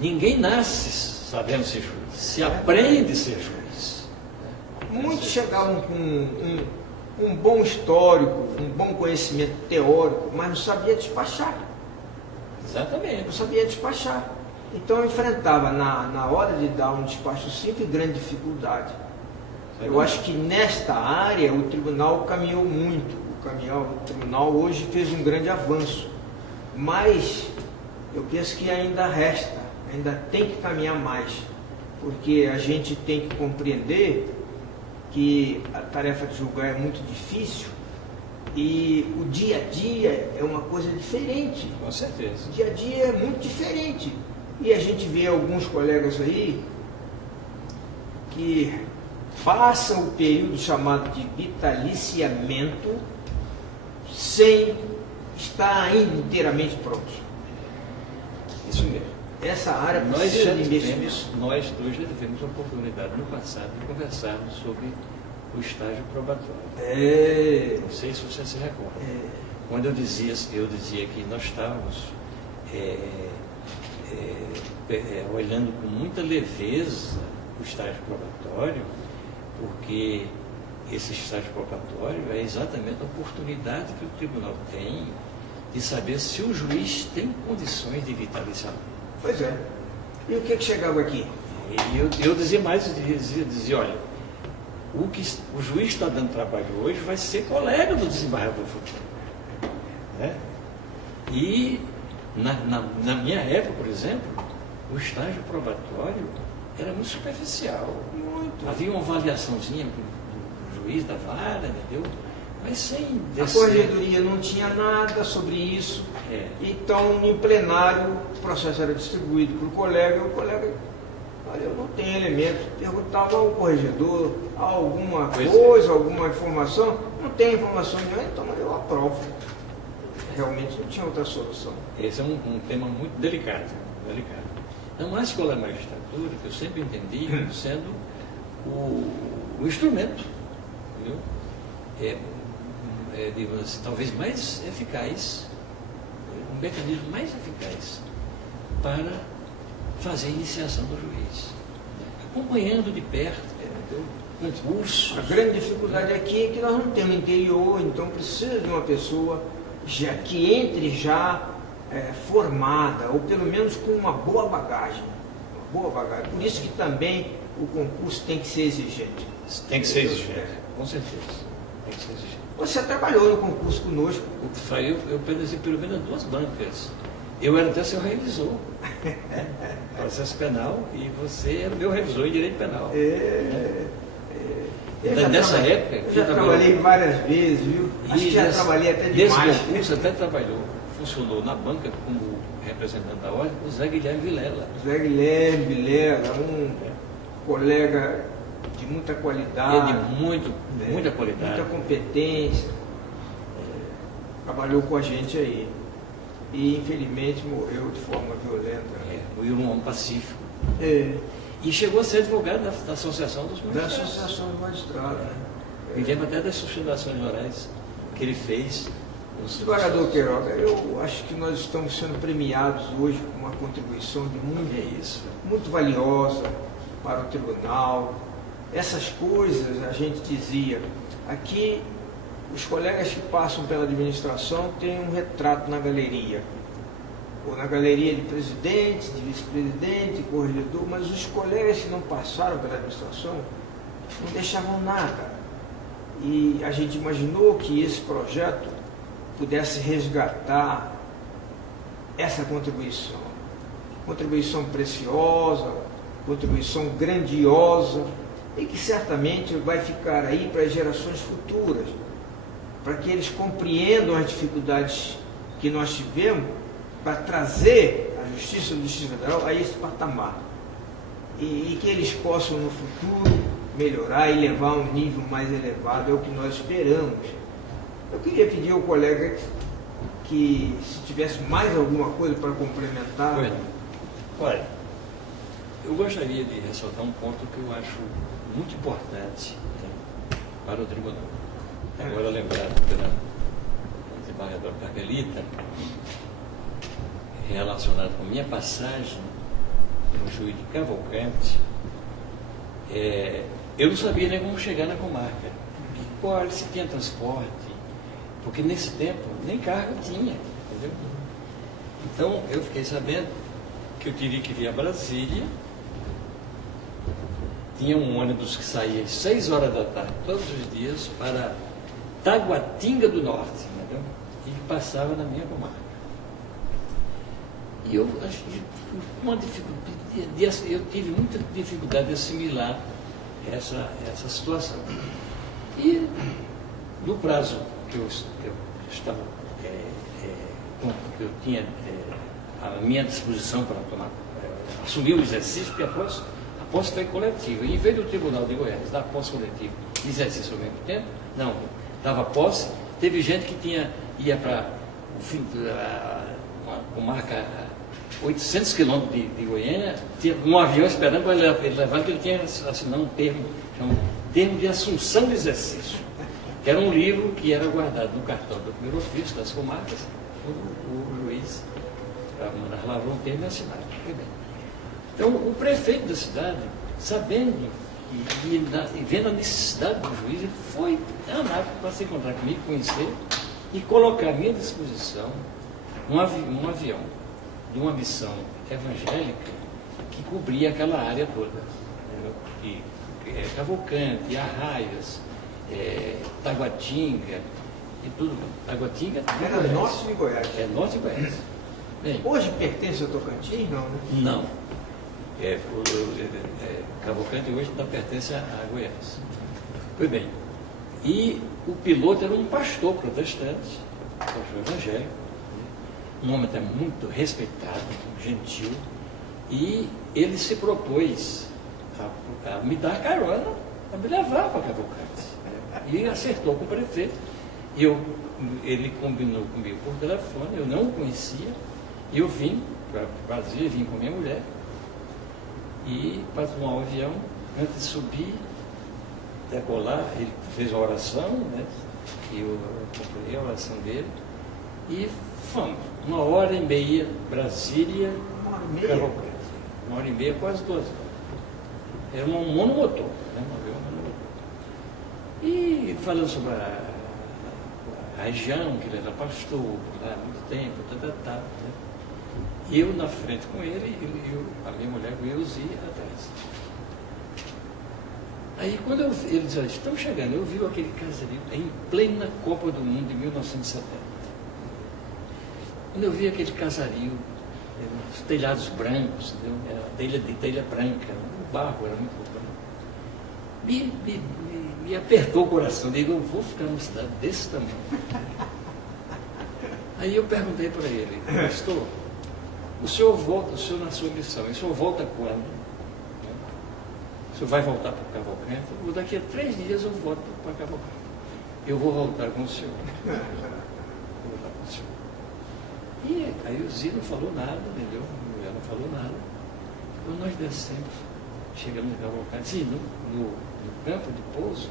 ninguém nasce sabendo ser juiz, se aprende a ser juiz. Muitos chegavam com um bom histórico, um bom conhecimento teórico, mas não sabia despachar. Exatamente. Não sabia despachar. Então eu enfrentava, na hora de dar um despacho simples, grande dificuldade. Eu acho que nesta área o tribunal caminhou muito. O tribunal hoje fez um grande avanço. Mas eu penso que ainda resta, ainda tem que caminhar mais. Porque a gente tem que compreender que a tarefa de julgar é muito difícil e o dia a dia é uma coisa diferente. Com certeza. O dia a dia é muito diferente. E a gente vê alguns colegas aí que passam o período chamado de vitaliciamento sem estar ainda inteiramente prontos. Isso mesmo. Essa área precisa de investimento. Nós dois já tivemos a oportunidade no passado de conversarmos sobre o estágio probatório. Não sei se você se recorda. Quando eu dizia que nós estávamos olhando com muita leveza o estágio probatório, porque esse estágio probatório é exatamente a oportunidade que o tribunal tem de saber se o juiz tem condições de vitaliciamento. Pois é. E o que chegava aqui? E eu dizia mais, dizia, olha, o juiz está dando trabalho hoje vai ser colega do desembargador futuro. Né? E na minha época, por exemplo, o estágio probatório era muito superficial. Muito. Havia uma avaliaçãozinha do juiz da vara, entendeu? Mas sem descer. A corregedoria não tinha nada sobre isso. Então, em plenário, o processo era distribuído para o colega, e o colega, olha, eu não tenho elemento. Perguntava ao corregedor alguma coisa, alguma informação. Não tem informação nenhuma, então eu aprovo. Realmente não tinha outra solução. Esse é um tema muito delicado. Então, a escola da magistratura, que eu sempre entendi sendo o instrumento, entendeu? Digamos assim, talvez mais eficaz, um mecanismo mais eficaz para fazer a iniciação do juiz. Acompanhando de perto, concursos. A grande dificuldade aqui é que nós não temos interior, então precisa de uma pessoa que entre já formada, ou pelo menos com uma boa bagagem. Por isso que também o concurso tem que ser exigente. Tem que ser exigente, com certeza. Tem que ser exigente. Você trabalhou no concurso conosco. Eu pertenci pelo menos a 2 bancas. Eu era até seu revisor. Processo penal, e você era meu revisor em direito penal. Nessa época. Eu já trabalhei várias vezes, viu? Acho que já trabalhei até demais. Nesse concurso até funcionou na banca como representante da ordem, o Zé Guilherme Vilela. Zé Guilherme Vilela, um colega de muita qualidade. Muita qualidade. Muita competência. Trabalhou com a gente aí. E infelizmente morreu de forma violenta. Foi um homem pacífico. E chegou a ser advogado da Associação dos Magistrados. Da Associação dos Magistrados. Me lembro até das sustentações orais que ele fez. Desembargador Queiroga, eu acho que nós estamos sendo premiados hoje com uma contribuição de muito valiosa para o tribunal. Essas coisas a gente dizia. Aqui, os colegas que passam pela administração têm um retrato na galeria. Ou na galeria de presidente, de vice-presidente, corregedor, mas os colegas que não passaram pela administração não deixavam nada. E a gente imaginou que esse projeto pudesse resgatar essa contribuição. Contribuição preciosa, contribuição grandiosa, e que certamente vai ficar aí para as gerações futuras, para que eles compreendam as dificuldades que nós tivemos para trazer a Justiça Federal a esse patamar. E que eles possam no futuro melhorar e levar a um nível mais elevado, é o que nós esperamos. Eu queria pedir ao colega que se tivesse mais alguma coisa para complementar. Olha, eu gostaria de ressaltar um ponto que eu acho muito importante para o tribunal. Agora lembrado pela desembargadora Carmelita, relacionado com a minha passagem no juiz de Cavalcante, eu não sabia nem como chegar na comarca, qual se tinha transporte, porque nesse tempo nem carro tinha, entendeu? Então eu fiquei sabendo que eu teria que vir a Brasília. Tinha um ônibus que saía às 6 horas da tarde todos os dias para Taguatinga do Norte, entendeu? E que passava na minha comarca. E eu acho que eu tive muita dificuldade de assimilar essa situação. E no prazo que eu estava, que eu tinha à minha disposição para assumir o exercício, porque a posse foi coletiva. E em vez do Tribunal de Goiás dar posse coletiva e exercício ao mesmo tempo, não, dava posse. Teve gente que ia para o fim uma comarca 800 quilômetros de Goiânia, tinha um avião esperando para ele levar, que ele tinha assinado um termo de assunção de exercício, que era um livro que era guardado no cartório do primeiro ofício das comarcas, o juiz lavrou um termo e assinado. Então, o prefeito da cidade, sabendo e vendo a necessidade do juiz, ele foi amado para se encontrar comigo, conhecer e colocar à minha disposição um avião de uma missão evangélica que cobria aquela área toda, que Cavalcante, Arraias, Taguatinga e tudo. Taguatinga era norte de Goiás. É norte de Goiás. Bem, hoje pertence ao Tocantins, não, né? Não. Cavalcante hoje não pertence a Goiás. Pois bem, e o piloto era um pastor protestante, pastor evangélico, um homem até muito respeitado, gentil, e ele se propôs a me dar carona, a me levar para Cavalcante. E acertou com o prefeito. Ele combinou comigo por telefone, eu não o conhecia, e eu vim para Brasília, vim com minha mulher, e para tomar o avião, antes de subir, decolar, ele fez a oração, né? E eu acompanhei a oração dele, e fomos. 1h30, Brasília, Cavalcante. 1h30, quase 2 horas. Era um monomotor, né? Um avião monomotor. E falando sobre a região, que ele era pastor lá há muito tempo, né? E eu na frente com ele, e a minha mulher, o Euzi, atrás. Aí quando ele disse, estamos chegando, eu vi aquele casario em plena Copa do Mundo de 1970. Quando eu vi aquele casario, os telhados brancos, era telha branca, o barro era muito branco, me apertou o coração. Eu digo, eu vou ficar numa cidade desse tamanho. Aí eu perguntei para ele, pastor, o senhor volta, o senhor na sua missão, o senhor volta quando? O senhor vai voltar para Cavalcante? Daqui a 3 dias eu volto para Cavalcante. Eu vou voltar com o senhor. Vou voltar com o senhor. E aí o Zé não falou nada, entendeu? A mulher não falou nada. Quando nós descemos, chegamos em Cavalcante, sim, no campo de pouso,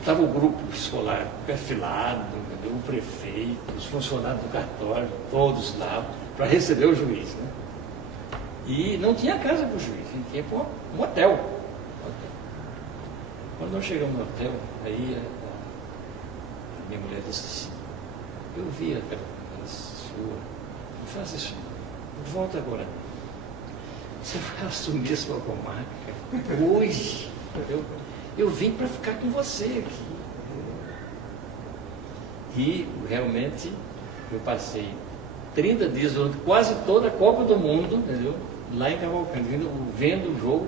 estava o grupo escolar perfilado, entendeu? O prefeito, os funcionários do cartório, todos lá, para receber o juiz. Né? E não tinha casa para o juiz, tinha um hotel. Quando nós chegamos no hotel, aí a minha mulher disse assim, eu vi aquela sua, não faça isso não, volta agora. Você vai assumir a sua comarca hoje. Eu vim para ficar com você aqui. E realmente eu passei 30 dias, quase toda a Copa do Mundo, entendeu? Lá em Cavalcante, vendo o jogo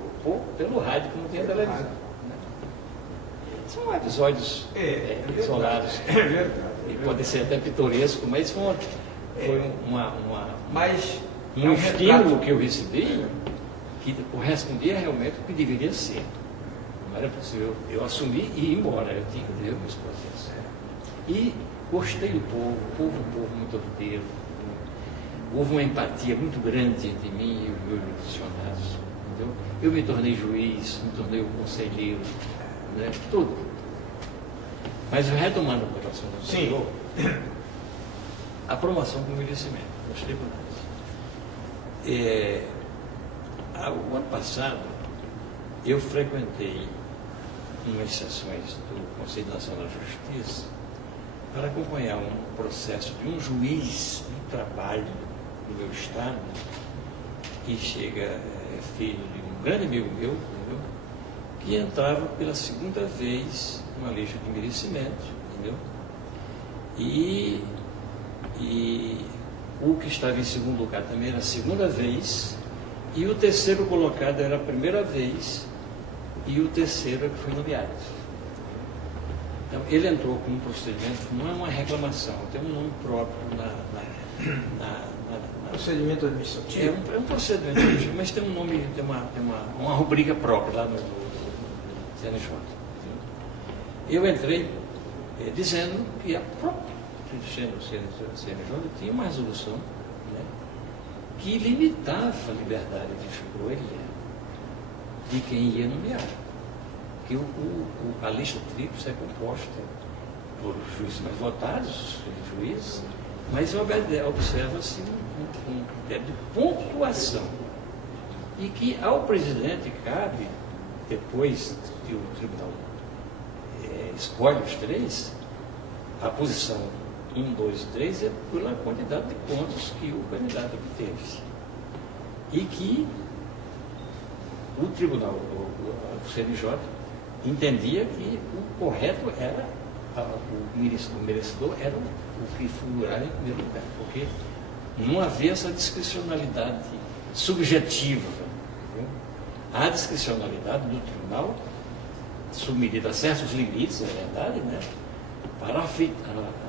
pelo rádio, que não tinha televisão. Né? São episódios isolados. É verdade. E pode ser até pitoresco, mas foi um estímulo que eu recebi que correspondia realmente ao que deveria ser. Não era possível eu assumir e ir embora, eu tinha que ver meus processos. E gostei do povo, um povo muito ordeiro. Houve uma empatia muito grande entre mim e os meus funcionários. Entendeu? Eu me tornei juiz, me tornei um conselheiro, né? Tudo. Mas retomando a promoção do anterior, a promoção com merecimento nos tribunais. O ano passado, eu frequentei umas sessões do Conselho Nacional de Justiça para acompanhar um processo de um juiz de trabalho do meu estado, que chega, filho de um grande amigo meu, entendeu? Que entrava pela 2ª vez numa lista de merecimento, entendeu? E o que estava em 2º lugar também era a 2ª vez, e o 3º colocado era a 1ª vez, e o 3º que foi nomeado. Então, ele entrou com um procedimento, não é uma reclamação, tem um nome próprio procedimento administrativo? É um procedimento administrativo, mas tem um nome, tem uma rubrica própria lá no CNJ. Eu entrei dizendo que a própria CNJ tinha uma resolução, né, que limitava a liberdade de escolha de quem ia nomear. Que a lista tríplice é composta por juízes mais votados, juízes, mas observa-se um critério de pontuação. E que ao presidente cabe, depois que o tribunal escolhe os 3, a posição 1, 2 e 3 é pela quantidade de pontos que o candidato obteve. E que o tribunal, o CNJ, entendia que o correto era, o merecedor era o que figurava em primeiro lugar, porque não havia essa discricionalidade subjetiva. Entendeu? A discricionalidade do tribunal, submetida a certos limites, é verdade, né, para a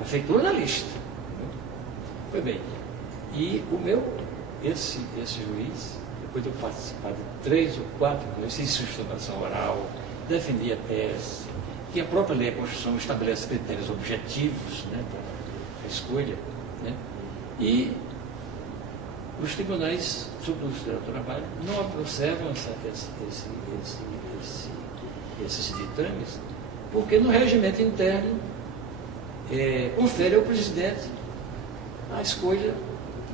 feitura da lista. Entendeu? Foi bem. E esse juiz, depois de eu participar de 3 ou 4 exercícios de sustentação oral, defendia a tese, que a própria lei da Constituição estabelece critérios objetivos, né, para a escolha, né, e os tribunais do trabalho não observam esses ditames, porque no regimento interno confere ao presidente a escolha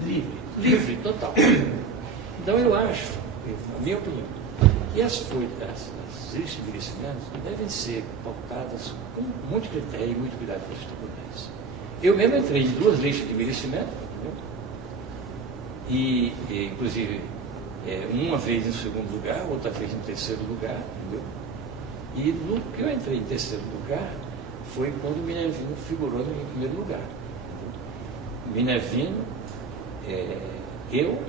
livre, total. Então eu acho, na minha opinião, E as listas de envelhecimento devem ser pautadas com muito critério e muito cuidado com as tribunais. Eu mesmo entrei em 2 listas de envelhecimento, e inclusive, uma vez em segundo lugar, outra vez em terceiro lugar, entendeu? E no que eu entrei em terceiro lugar foi quando o Minervino figurou em primeiro lugar. Minervino, eu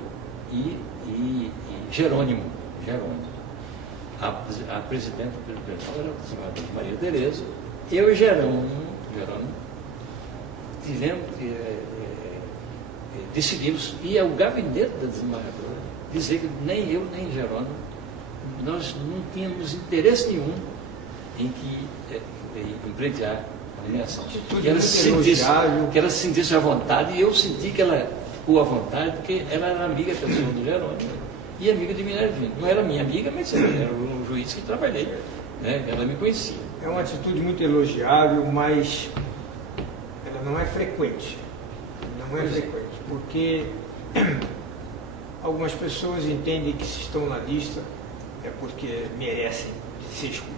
e Jerônimo. A presidenta do tribunal era a senhora Maria Tereza. Eu e Jerônimo decidimos ir ao gabinete da desembargadora dizer que nem eu nem Jerônimo, nós não tínhamos interesse nenhum em empreitar a nomeação. Que ela se sentisse à vontade, e eu senti que ela ficou à vontade, porque ela era amiga pessoa do Jerônimo e amiga de Minervino. Não era minha amiga, mas era um juiz que trabalhei, né? Ela me conhecia. É uma atitude muito elogiável, mas ela não é frequente. Não é frequente, porque algumas pessoas entendem que se estão na lista é porque merecem ser escolhidos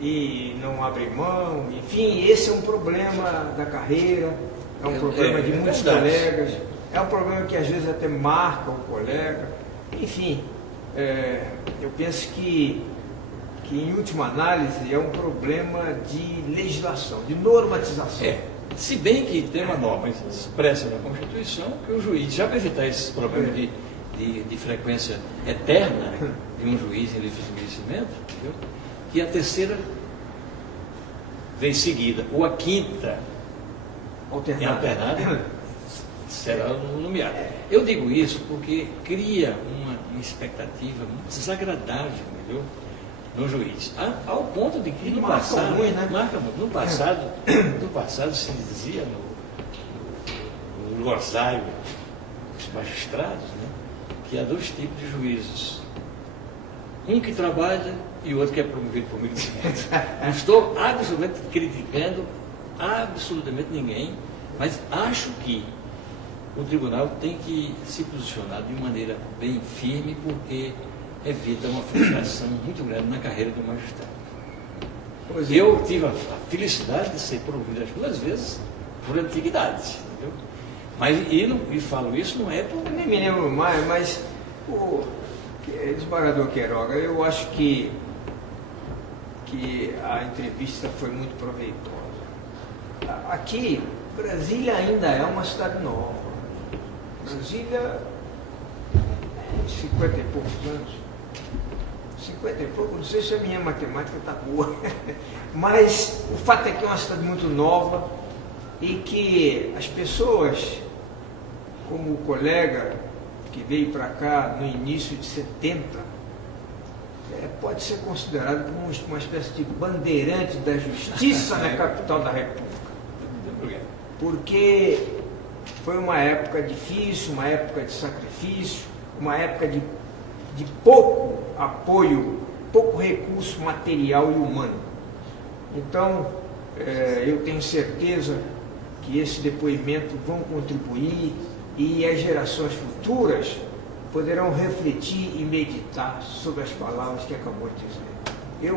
e não abrem mão. Enfim, esse é um problema da carreira, é um problema de muitos colegas, é um problema que às vezes até marca o colega. Enfim, eu penso que em última análise é um problema de legislação, de normatização. Se bem que tem uma norma expressa na Constituição que o juiz, já para evitar esses problemas de frequência eterna de um juiz em livre de envelhecimento, que a terceira vez seguida, ou a quinta alternada, será nomeado. Eu digo isso porque cria uma expectativa muito desagradável, entendeu? No juiz, ao ponto de que no passado, no passado se dizia no glossário dos magistrados, né, que há 2 tipos de juízes, um que trabalha e o outro que é promovido por merecimento. Não estou absolutamente criticando absolutamente ninguém, mas acho que o tribunal tem que se posicionar de maneira bem firme, porque evita uma frustração muito grande na carreira do magistrado. Eu tive a felicidade de ser promovido as 2 vezes por antiguidade, entendeu? Mas, e falo isso não é por... Eu nem me lembro mais, mas o desembargador Queiroga, eu acho que a entrevista foi muito proveitosa. Aqui, Brasília ainda é uma cidade nova. Brasília, 50 e poucos anos. 50 e pouco, não sei se a minha matemática está boa, mas o fato é que é uma cidade muito nova e que as pessoas, como o colega que veio para cá no início de 70, pode ser considerado como uma espécie de bandeirante da justiça na capital da República, porque foi uma época difícil, uma época de sacrifício, uma época de pouco apoio, pouco recurso material e humano. Então, eu tenho certeza que esse depoimento vão contribuir e as gerações futuras poderão refletir e meditar sobre as palavras que acabou de dizer.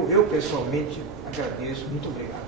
Eu pessoalmente agradeço, muito obrigado.